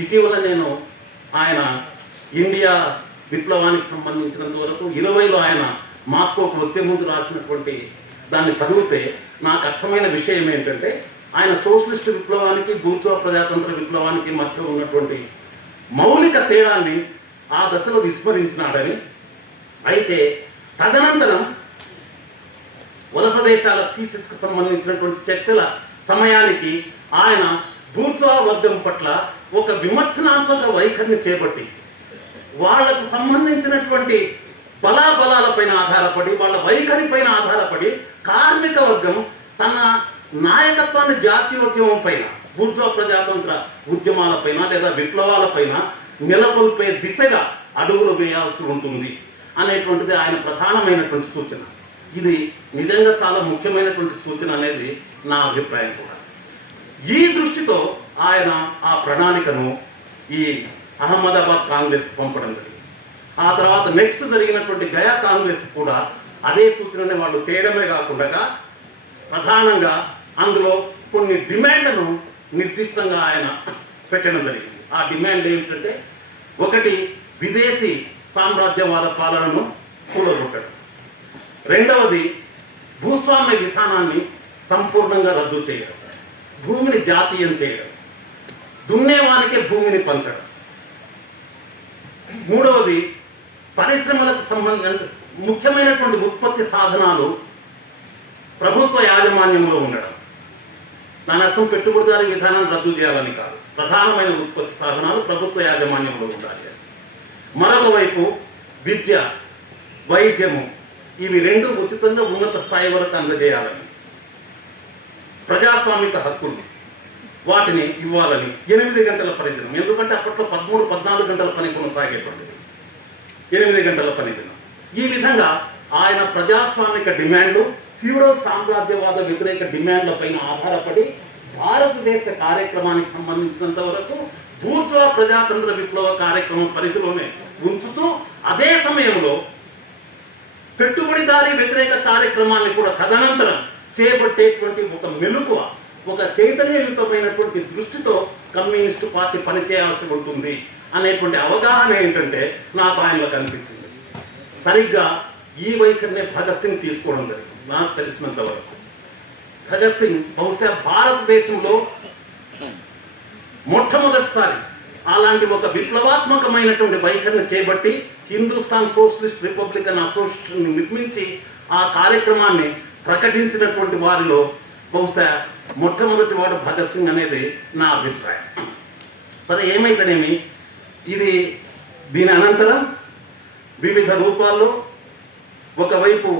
ఇటీవల నేను ఆయన ఇండియా విప్లవానికి సంబంధించినంత వరకు 20లో ఆయన మాస్కోకు వచ్చే ముందు రాసినటువంటి దాన్ని చదివితే నాకు అర్థమైన విషయం ఏంటంటే, ఆయన సోషలిస్ట్ విప్లవానికి, బూర్జువా ప్రజాతంత్ర విప్లవానికి మధ్య ఉన్నటువంటి మౌలిక తేడాన్ని ఆ దశలో విస్మరించినాడని. అయితే తదనంతరం వలస దేశాల థీసిస్కు సంబంధించినటువంటి చర్చల సమయానికి ఆయన బూర్జువా వర్గం పట్ల ఒక విమర్శనాత్మక వైఖరిని చేపట్టి, వాళ్లకు సంబంధించినటువంటి బలాబలాలపైన ఆధారపడి, వాళ్ళ వైఖరి పైన ఆధారపడి కార్మిక వర్గం తన నాయకత్వాన్ని జాతీయోద్యమం పైన, బూర్జువా ప్రజాతంత్ర ఉద్యమాలపైన లేదా విప్లవాలపైన నెలకొల్పే దిశగా అడుగులు వేయాల్సి ఉంటుంది అనేటువంటిది ఆయన ప్రధానమైనటువంటి సూచన. ఇది నిజంగా చాలా ముఖ్యమైనటువంటి సూచన అనేది నా అభిప్రాయం కూడా. ఈ దృష్టితో ఆయన ఆ ప్రణాళికను ఈ అహ్మదాబాద్ కాంగ్రెస్ పంపడం జరిగింది. ఆ తర్వాత నెక్స్ట్ జరిగినటువంటి గయా కాంగ్రెస్ కూడా అదే సూచనని వాళ్ళు చేయడమే కాకుండా ప్రధానంగా అందులో కొన్ని డిమాండ్లను నిర్దిష్టంగా ఆయన పెట్టడం జరిగింది. ఆ డిమాండ్ ఏమిటంటే, ఒకటి విదేశీ సామ్రాజ్యవాద పాలనను కూలగొట్టడం, రెండవది భూస్వామ్య విధానాన్ని సంపూర్ణంగా రద్దు చేయడం, భూమిని జాతీయం చేయడం, దున్నేవానికే భూమిని పంచడం, మూడవది పరిశ్రమలకు సంబంధించిన ముఖ్యమైనటువంటి ఉత్పత్తి సాధనాలు ప్రభుత్వ యాజమాన్యంలో ఉండడం. దాని అర్థం పెట్టుబడిదారీ విధానాన్ని రద్దు చేయాలని కాదు, ప్రధానమైన ఉత్పత్తి సాధనాలు ప్రభుత్వ యాజమాన్యంలో ఉండాలి. మరొక వైపు విద్య, వైద్యము ఇవి రెండు ఉచితంగా ఉన్నత స్థాయి వరకు అందజేయాలని, ప్రజాస్వామిక హక్కులు వాటిని ఇవ్వాలని, 8 గంటల పనిదినం, ఎందుకంటే అప్పట్లో 13-14 గంటల పని కొనసాగేటువంటిది, 8 గంటల పనిదినం. ఈ విధంగా ఆయన ప్రజాస్వామిక డిమాండ్లు, ఫ్యూడల్ సామ్రాజ్యవాద వ్యతిరేక డిమాండ్లపైన ఆధారపడి భారతదేశ కార్యక్రమానికి సంబంధించినంత వరకు బూర్జువా ప్రజాతంత్ర విప్లవ కార్యక్రమం పరిధిలోనే ఉంచుతూ అదే సమయంలో పెట్టుబడిదారీ వ్యతిరేక కార్యక్రమాన్ని కూడా తదనంతరం చేపట్టేటువంటి ఒక మెలకువ, ఒక చైతన్యయుతమైనటువంటి దృష్టితో కమ్యూనిస్టు పార్టీ పనిచేయాల్సి ఉంటుంది అనేటువంటి అవగాహన ఏంటంటే నాకు ఆయనలో కనిపించింది. సరిగ్గా ఈ వైఖరినే భగత్ సింగ్ తీసుకోవడం జరిగింది. నాకు తెలిసినంత వరకు భగత్ సింగ్ బహుశా భారతదేశంలో మొట్టమొదటిసారి అలాంటి ఒక విప్లవాత్మకమైనటువంటి వైఖరిని చేపట్టి హిందుస్థాన్ సోషలిస్ట్ రిపబ్లికన్ అసోసియేషన్ నిర్మించి ఆ కార్యక్రమాన్ని ప్రకటించినటువంటి వారిలో బహుశా మొట్టమొదటి వాడు భగత్ సింగ్ అనేది నా అభిప్రాయం. సరే, ఏమైతేనేమి దీని అనంతరం వివిధ రూపాల్లో ఒకవైపు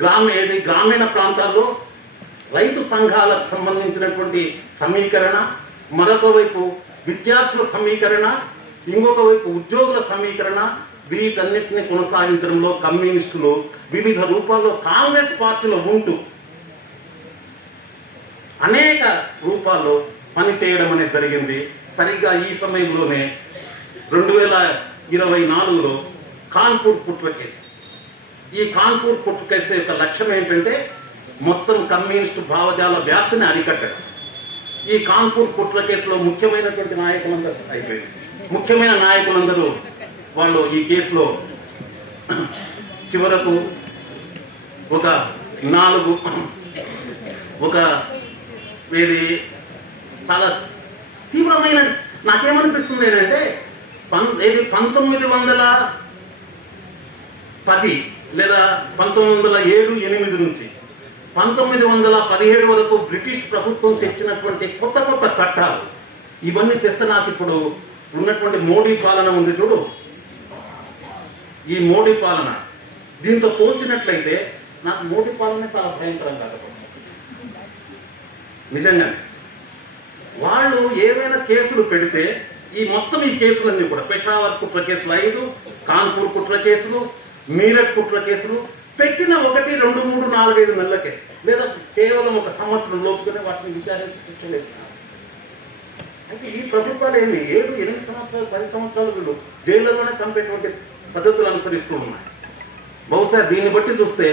గ్రామీణ ప్రాంతాల్లో రైతు సంఘాలకు సంబంధించినటువంటి సమీకరణ, మరొక వైపు విద్యార్థుల సమీకరణ, ఇంకొక వైపు ఉద్యోగుల సమీకరణ, వీటన్నిటిని కొనసాగించడంలో కమ్యూనిస్టులు వివిధ రూపాల్లో కాంగ్రెస్ పార్టీలో ఉంటూ అనేక రూపాల్లో పనిచేయడం అనేది జరిగింది. సరిగ్గా ఈ సమయంలోనే 2024లో కాన్పూర్ కుట్ర కేసు. ఈ కాన్పూర్ కుట్ర కేసు యొక్క లక్ష్యం ఏంటంటే మొత్తం కమ్యూనిస్టు భావజాల వ్యాప్తిని అరికట్టడం. ఈ కాన్పూర్ కుట్ర కేసులో ముఖ్యమైన నాయకులందరూ వాళ్ళు ఈ కేసులో చివరకు చాలా తీవ్రమైన, నాకేమనిపిస్తుంది ఏంటంటే 1910 లేదా 1907-8 నుంచి 1917 వరకు బ్రిటిష్ ప్రభుత్వం తెచ్చినటువంటి కొత్త చట్టాలు, ఇవన్నీ తెస్తే నాకు ఇప్పుడు ఉన్నటువంటి మోడీ పాలన ఉంది చూడు, ఈ మోడీ పాలన దీంతో పోల్చినట్లయితే నాకు మోడీ పాలన చాలా భయంకరంగా కాకపోతే నిజంగా వాళ్ళు ఏవైనా కేసులు పెడితే ఈ కేసులన్నీ కూడా పెషావర్ కుట్ర కేసులు 5, కాన్పూర్ కుట్ర కేసులు, మీరట్ కుట్ర కేసులు పెట్టిన 1, 2, 3, 4, 5 నెలలకే లేదా కేవలం 1 సంవత్సరం లోపుగానే వాటిని విచారించి శిక్ష వేస్తున్నారు. అయితే ఈ ప్రభుత్వాలు 7, 8 సంవత్సరాలు 10 సంవత్సరాలు వీళ్ళు జైల్లోనే చంపేటువంటి పద్ధతులు అనుసరిస్తూ ఉన్నాయి. బహుశా దీన్ని బట్టి చూస్తే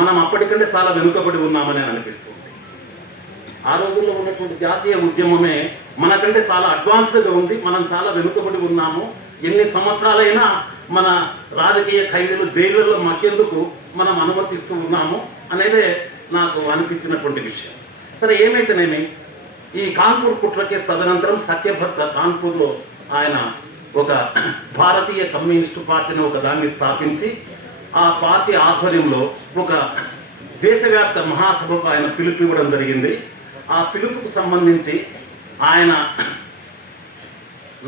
మనం అప్పటికంటే చాలా వెనుకబడి ఉన్నామని అనిపిస్తుంది. ఆ రోజుల్లో ఉన్నటువంటి జాతీయ ఉద్యమమే మనకంటే చాలా అడ్వాన్స్డ్గా ఉంది, మనం చాలా వెనుకబడి ఉన్నాము. ఎన్ని సంవత్సరాలైనా మన రాజకీయ ఖైదీలు జైళ్ళలో మక్కేందుకు మనం అనుమతిస్తూ ఉన్నాము అనేదే నాకు అనిపించినటువంటి విషయం. సరే, ఏమైతేనేమి ఈ కాన్పూర్ కుట్ర కేసు తదనంతరం సత్యభర్త కాన్పూర్లో ఆయన ఒక భారతీయ కమ్యూనిస్టు పార్టీని దాన్ని స్థాపించి ఆ పార్టీ ఆధ్వర్యంలో ఒక దేశవ్యాప్త మహాసభకు ఆయన పిలుపు ఇవ్వడం జరిగింది. ఆ పిలుపుకు సంబంధించి ఆయన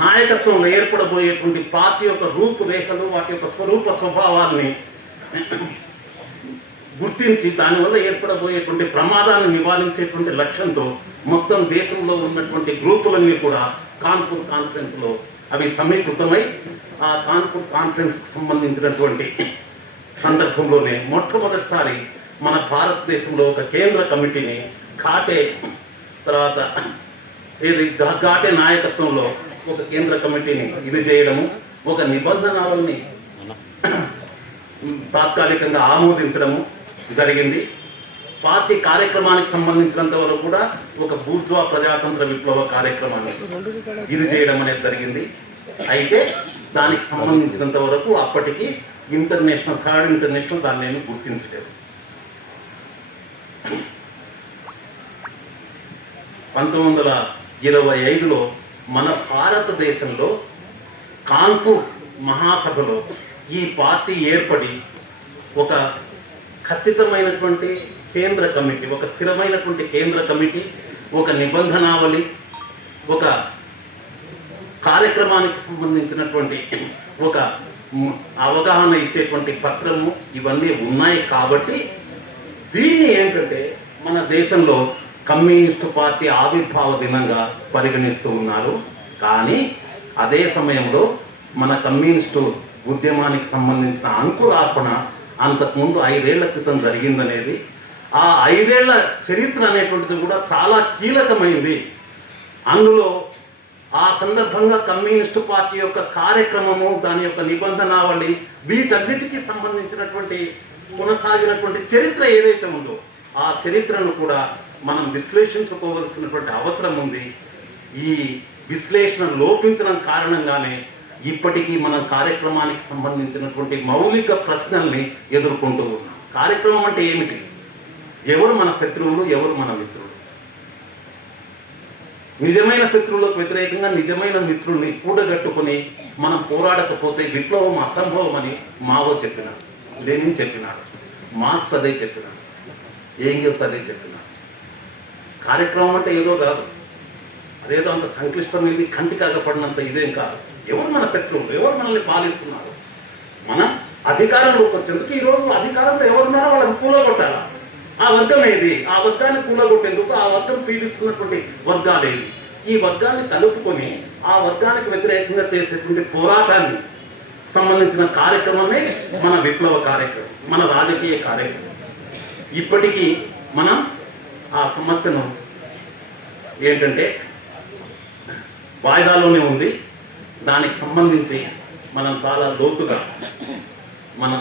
నాయకత్వంలో ఏర్పడబోయేటువంటి పార్టీ యొక్క రూపురేఖలు, వాటి యొక్క స్వరూప స్వభావాల్ని గుర్తించి దానివల్ల ఏర్పడబోయేటువంటి ప్రమాదాన్ని నివారించేటువంటి లక్ష్యంతో మొత్తం దేశంలో ఉన్నటువంటి గ్రూపులన్నీ కూడా కాన్పూర్ కాన్ఫరెన్స్లో అవి సమీకృతమై ఆ కాన్పూర్ కాన్ఫరెన్స్కి సంబంధించినటువంటి సందర్భంలోనే మొట్టమొదటిసారి మన భారతదేశంలో ఒక కేంద్ర కమిటీని ఘాటే నాయకత్వంలో ఒక కేంద్ర కమిటీని చేయడము, ఒక నిబంధనల్ని తాత్కాలికంగా ఆమోదించడము జరిగింది. పార్టీ కార్యక్రమానికి సంబంధించినంత వరకు కూడా ఒక బూర్జువా ప్రజాతంత్ర విప్లవ కార్యక్రమాన్ని చేయడం అనేది జరిగింది. అయితే దానికి సంబంధించినంత వరకు అప్పటికి థర్డ్ ఇంటర్నేషనల్ దాన్ని నేను గుర్తించలేదు. 1925లో మన భారతదేశంలో కాన్పూర్ మహాసభలో ఈ పార్టీ ఏర్పడి ఒక ఖచ్చితమైనటువంటి కేంద్ర కమిటీ, ఒక స్థిరమైనటువంటి కేంద్ర కమిటీ, ఒక నిబంధనావళి, ఒక కార్యక్రమానికి సంబంధించినటువంటి ఒక అవగాహన ఇచ్చేటువంటి పత్రము, ఇవన్నీ ఉన్నాయి. కాబట్టి దీన్ని ఏంటంటే మన దేశంలో కమ్యూనిస్టు పార్టీ ఆవిర్భావ దినంగా పరిగణిస్తూ ఉన్నారు. కానీ అదే సమయంలో మన కమ్యూనిస్టు ఉద్యమానికి సంబంధించిన అంకురార్పణ అంతకుముందు 5 ఏళ్ల క్రితం జరిగిందనేది, ఆ 5 ఏళ్ల చరిత్ర అనేటువంటిది కూడా చాలా కీలకమైంది. అందులో ఆ సందర్భంగా కమ్యూనిస్టు పార్టీ యొక్క కార్యక్రమము, దాని యొక్క నిబంధనావళి, వీటన్నిటికీ సంబంధించినటువంటి కొనసాగినటువంటి చరిత్ర ఏదైతే ఉందో ఆ చరిత్రను కూడా మనం విశ్లేషించుకోవాల్సినటువంటి అవసరం ఉంది. ఈ విశ్లేషణ లోపించడం కారణంగానే ఇప్పటికీ మనం కార్యక్రమానికి సంబంధించినటువంటి మౌలిక ప్రశ్నల్ని ఎదుర్కొంటూ ఉన్నాం. కార్యక్రమం అంటే ఏమిటి? ఎవరు మన శత్రువులు, ఎవరు మన మిత్రులు? నిజమైన శత్రువులకు వ్యతిరేకంగా నిజమైన మిత్రుల్ని కూడగట్టుకుని మనం పోరాడకపోతే విప్లవం అసంభవం అని మావో చెప్పినాడు, లెనిన్ చెప్పినాడు, మార్క్స్ అదే చెప్పినాడు, ఏంగెల్స్ అదే చెప్పినాడు. కార్యక్రమం అంటే ఏదో కాదు, అదేదో అంత సంక్లిష్టమైంది, కంటికి అగపడినంత ఇదేం కాదు. ఎవరు మన శత్రువులు, ఎవరు మనల్ని పాలిస్తున్నారు? మనం అధికారంలోకి వచ్చేందుకు ఈరోజు అధికారంలో ఎవరున్నారో వాళ్ళని కూలగొట్టాలా? ఆ వర్గం ఏది? ఆ వర్గాన్ని కూలగొట్టేందుకు ఆ వర్గం పీడిస్తున్నటువంటి వర్గాలేవి? ఈ వర్గాన్ని కలుపుకొని ఆ వర్గానికి వ్యతిరేకంగా చేసేటువంటి పోరాటాన్ని సంబంధించిన కార్యక్రమమే మన విప్లవ కార్యక్రమం, మన రాజకీయ కార్యక్రమం. ఇప్పటికీ మనం ఆ సమస్యను ఏంటంటే వాయిదాలోనే ఉంది. దానికి సంబంధించి మనం చాలా లోతుగా మనం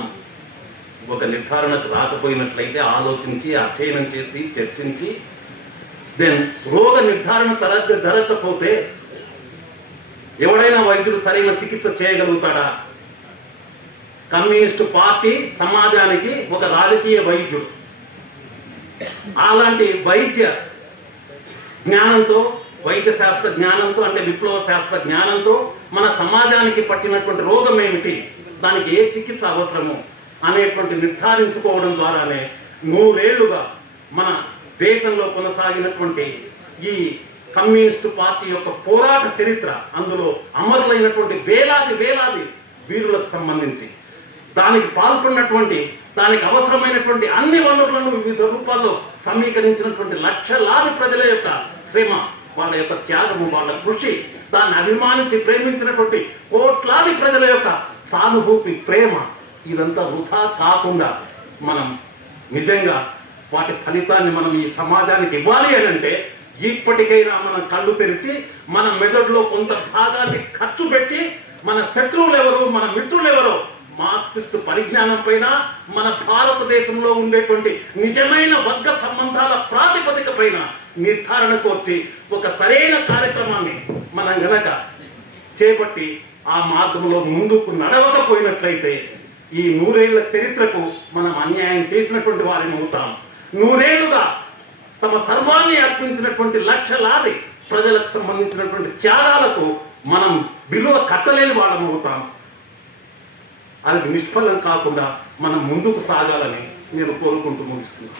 ఒక నిర్ధారణకు రాకపోయినట్లయితే ఆలోచించి అధ్యయనం చేసి చర్చించి దెన్ రోగ నిర్ధారణ జరగకపోతే ఎవడైనా వైద్యుడు సరైన చికిత్స చేయగలుగుతాడా? కమ్యూనిస్టు పార్టీ సమాజానికి ఒక రాజకీయ వైద్యుడు. అలాంటి వైద్య జ్ఞానంతో, వైద్య శాస్త్ర జ్ఞానంతో, అంటే విప్లవ శాస్త్ర జ్ఞానంతో మన సమాజానికి పట్టినటువంటి రోగం ఏమిటి, దానికి ఏ చికిత్స అవసరము అనేటువంటి నిర్ధారించుకోవడం ద్వారానే 100 ఏళ్లుగా మన దేశంలో కొనసాగినటువంటి ఈ కమ్యూనిస్టు పార్టీ యొక్క పోరాట చరిత్ర, అందులో అమరులైనటువంటి వేలాది వీరులకు సంబంధించి దానికి పాల్గొన్నటువంటి, దానికి అవసరమైనటువంటి అన్ని వనరులను వివిధ రూపాల్లో సమీకరించినటువంటి లక్షలాది ప్రజల యొక్క శ్రమ, వాళ్ళ యొక్క త్యాగము, వాళ్ళ కృషి, దాన్ని అభిమానించి ప్రేమించినటువంటి కోట్లాది ప్రజల యొక్క సానుభూతి, ప్రేమ, ఇదంతా వృధా కాకుండా మనం నిజంగా వాటి ఫలితాన్ని మనం ఈ సమాజానికి ఇవ్వాలి అని అంటే ఇప్పటికైనా మనం కళ్ళు తెరిచి మన మెదడులో కొంత భాగాన్ని ఖర్చు పెట్టి మన శత్రువులు ఎవరు, మన మిత్రులు ఎవరో మార్క్సిస్టు పరిజ్ఞానం పైన, మన భారతదేశంలో ఉండేటువంటి నిజమైన వర్గ సంబంధాల ప్రాతిపదిక పైన నిర్ధారణకు వచ్చి ఒక సరైన కార్యక్రమాన్ని మనం గనక చేపట్టి ఆ మార్గంలో ముందుకు నడవకపోయినట్లయితే ఈ 100 ఏళ్ల చరిత్రకు మనం అన్యాయం చేసినటువంటి వారిని అవుతాం. 100 ఏళ్లుగా తమ సర్వాన్ని అర్పించినటువంటి లక్షలాది ప్రజలకు సంబంధించినటువంటి త్యాగాలకు మనం విలువ కట్టలేని వాళ్ళం అవుతాం. అది నిష్ఫలం కాకుండా మనం ముందుకు సాగాలని నేను కోరుకుంటూ ముగిస్తున్నాను.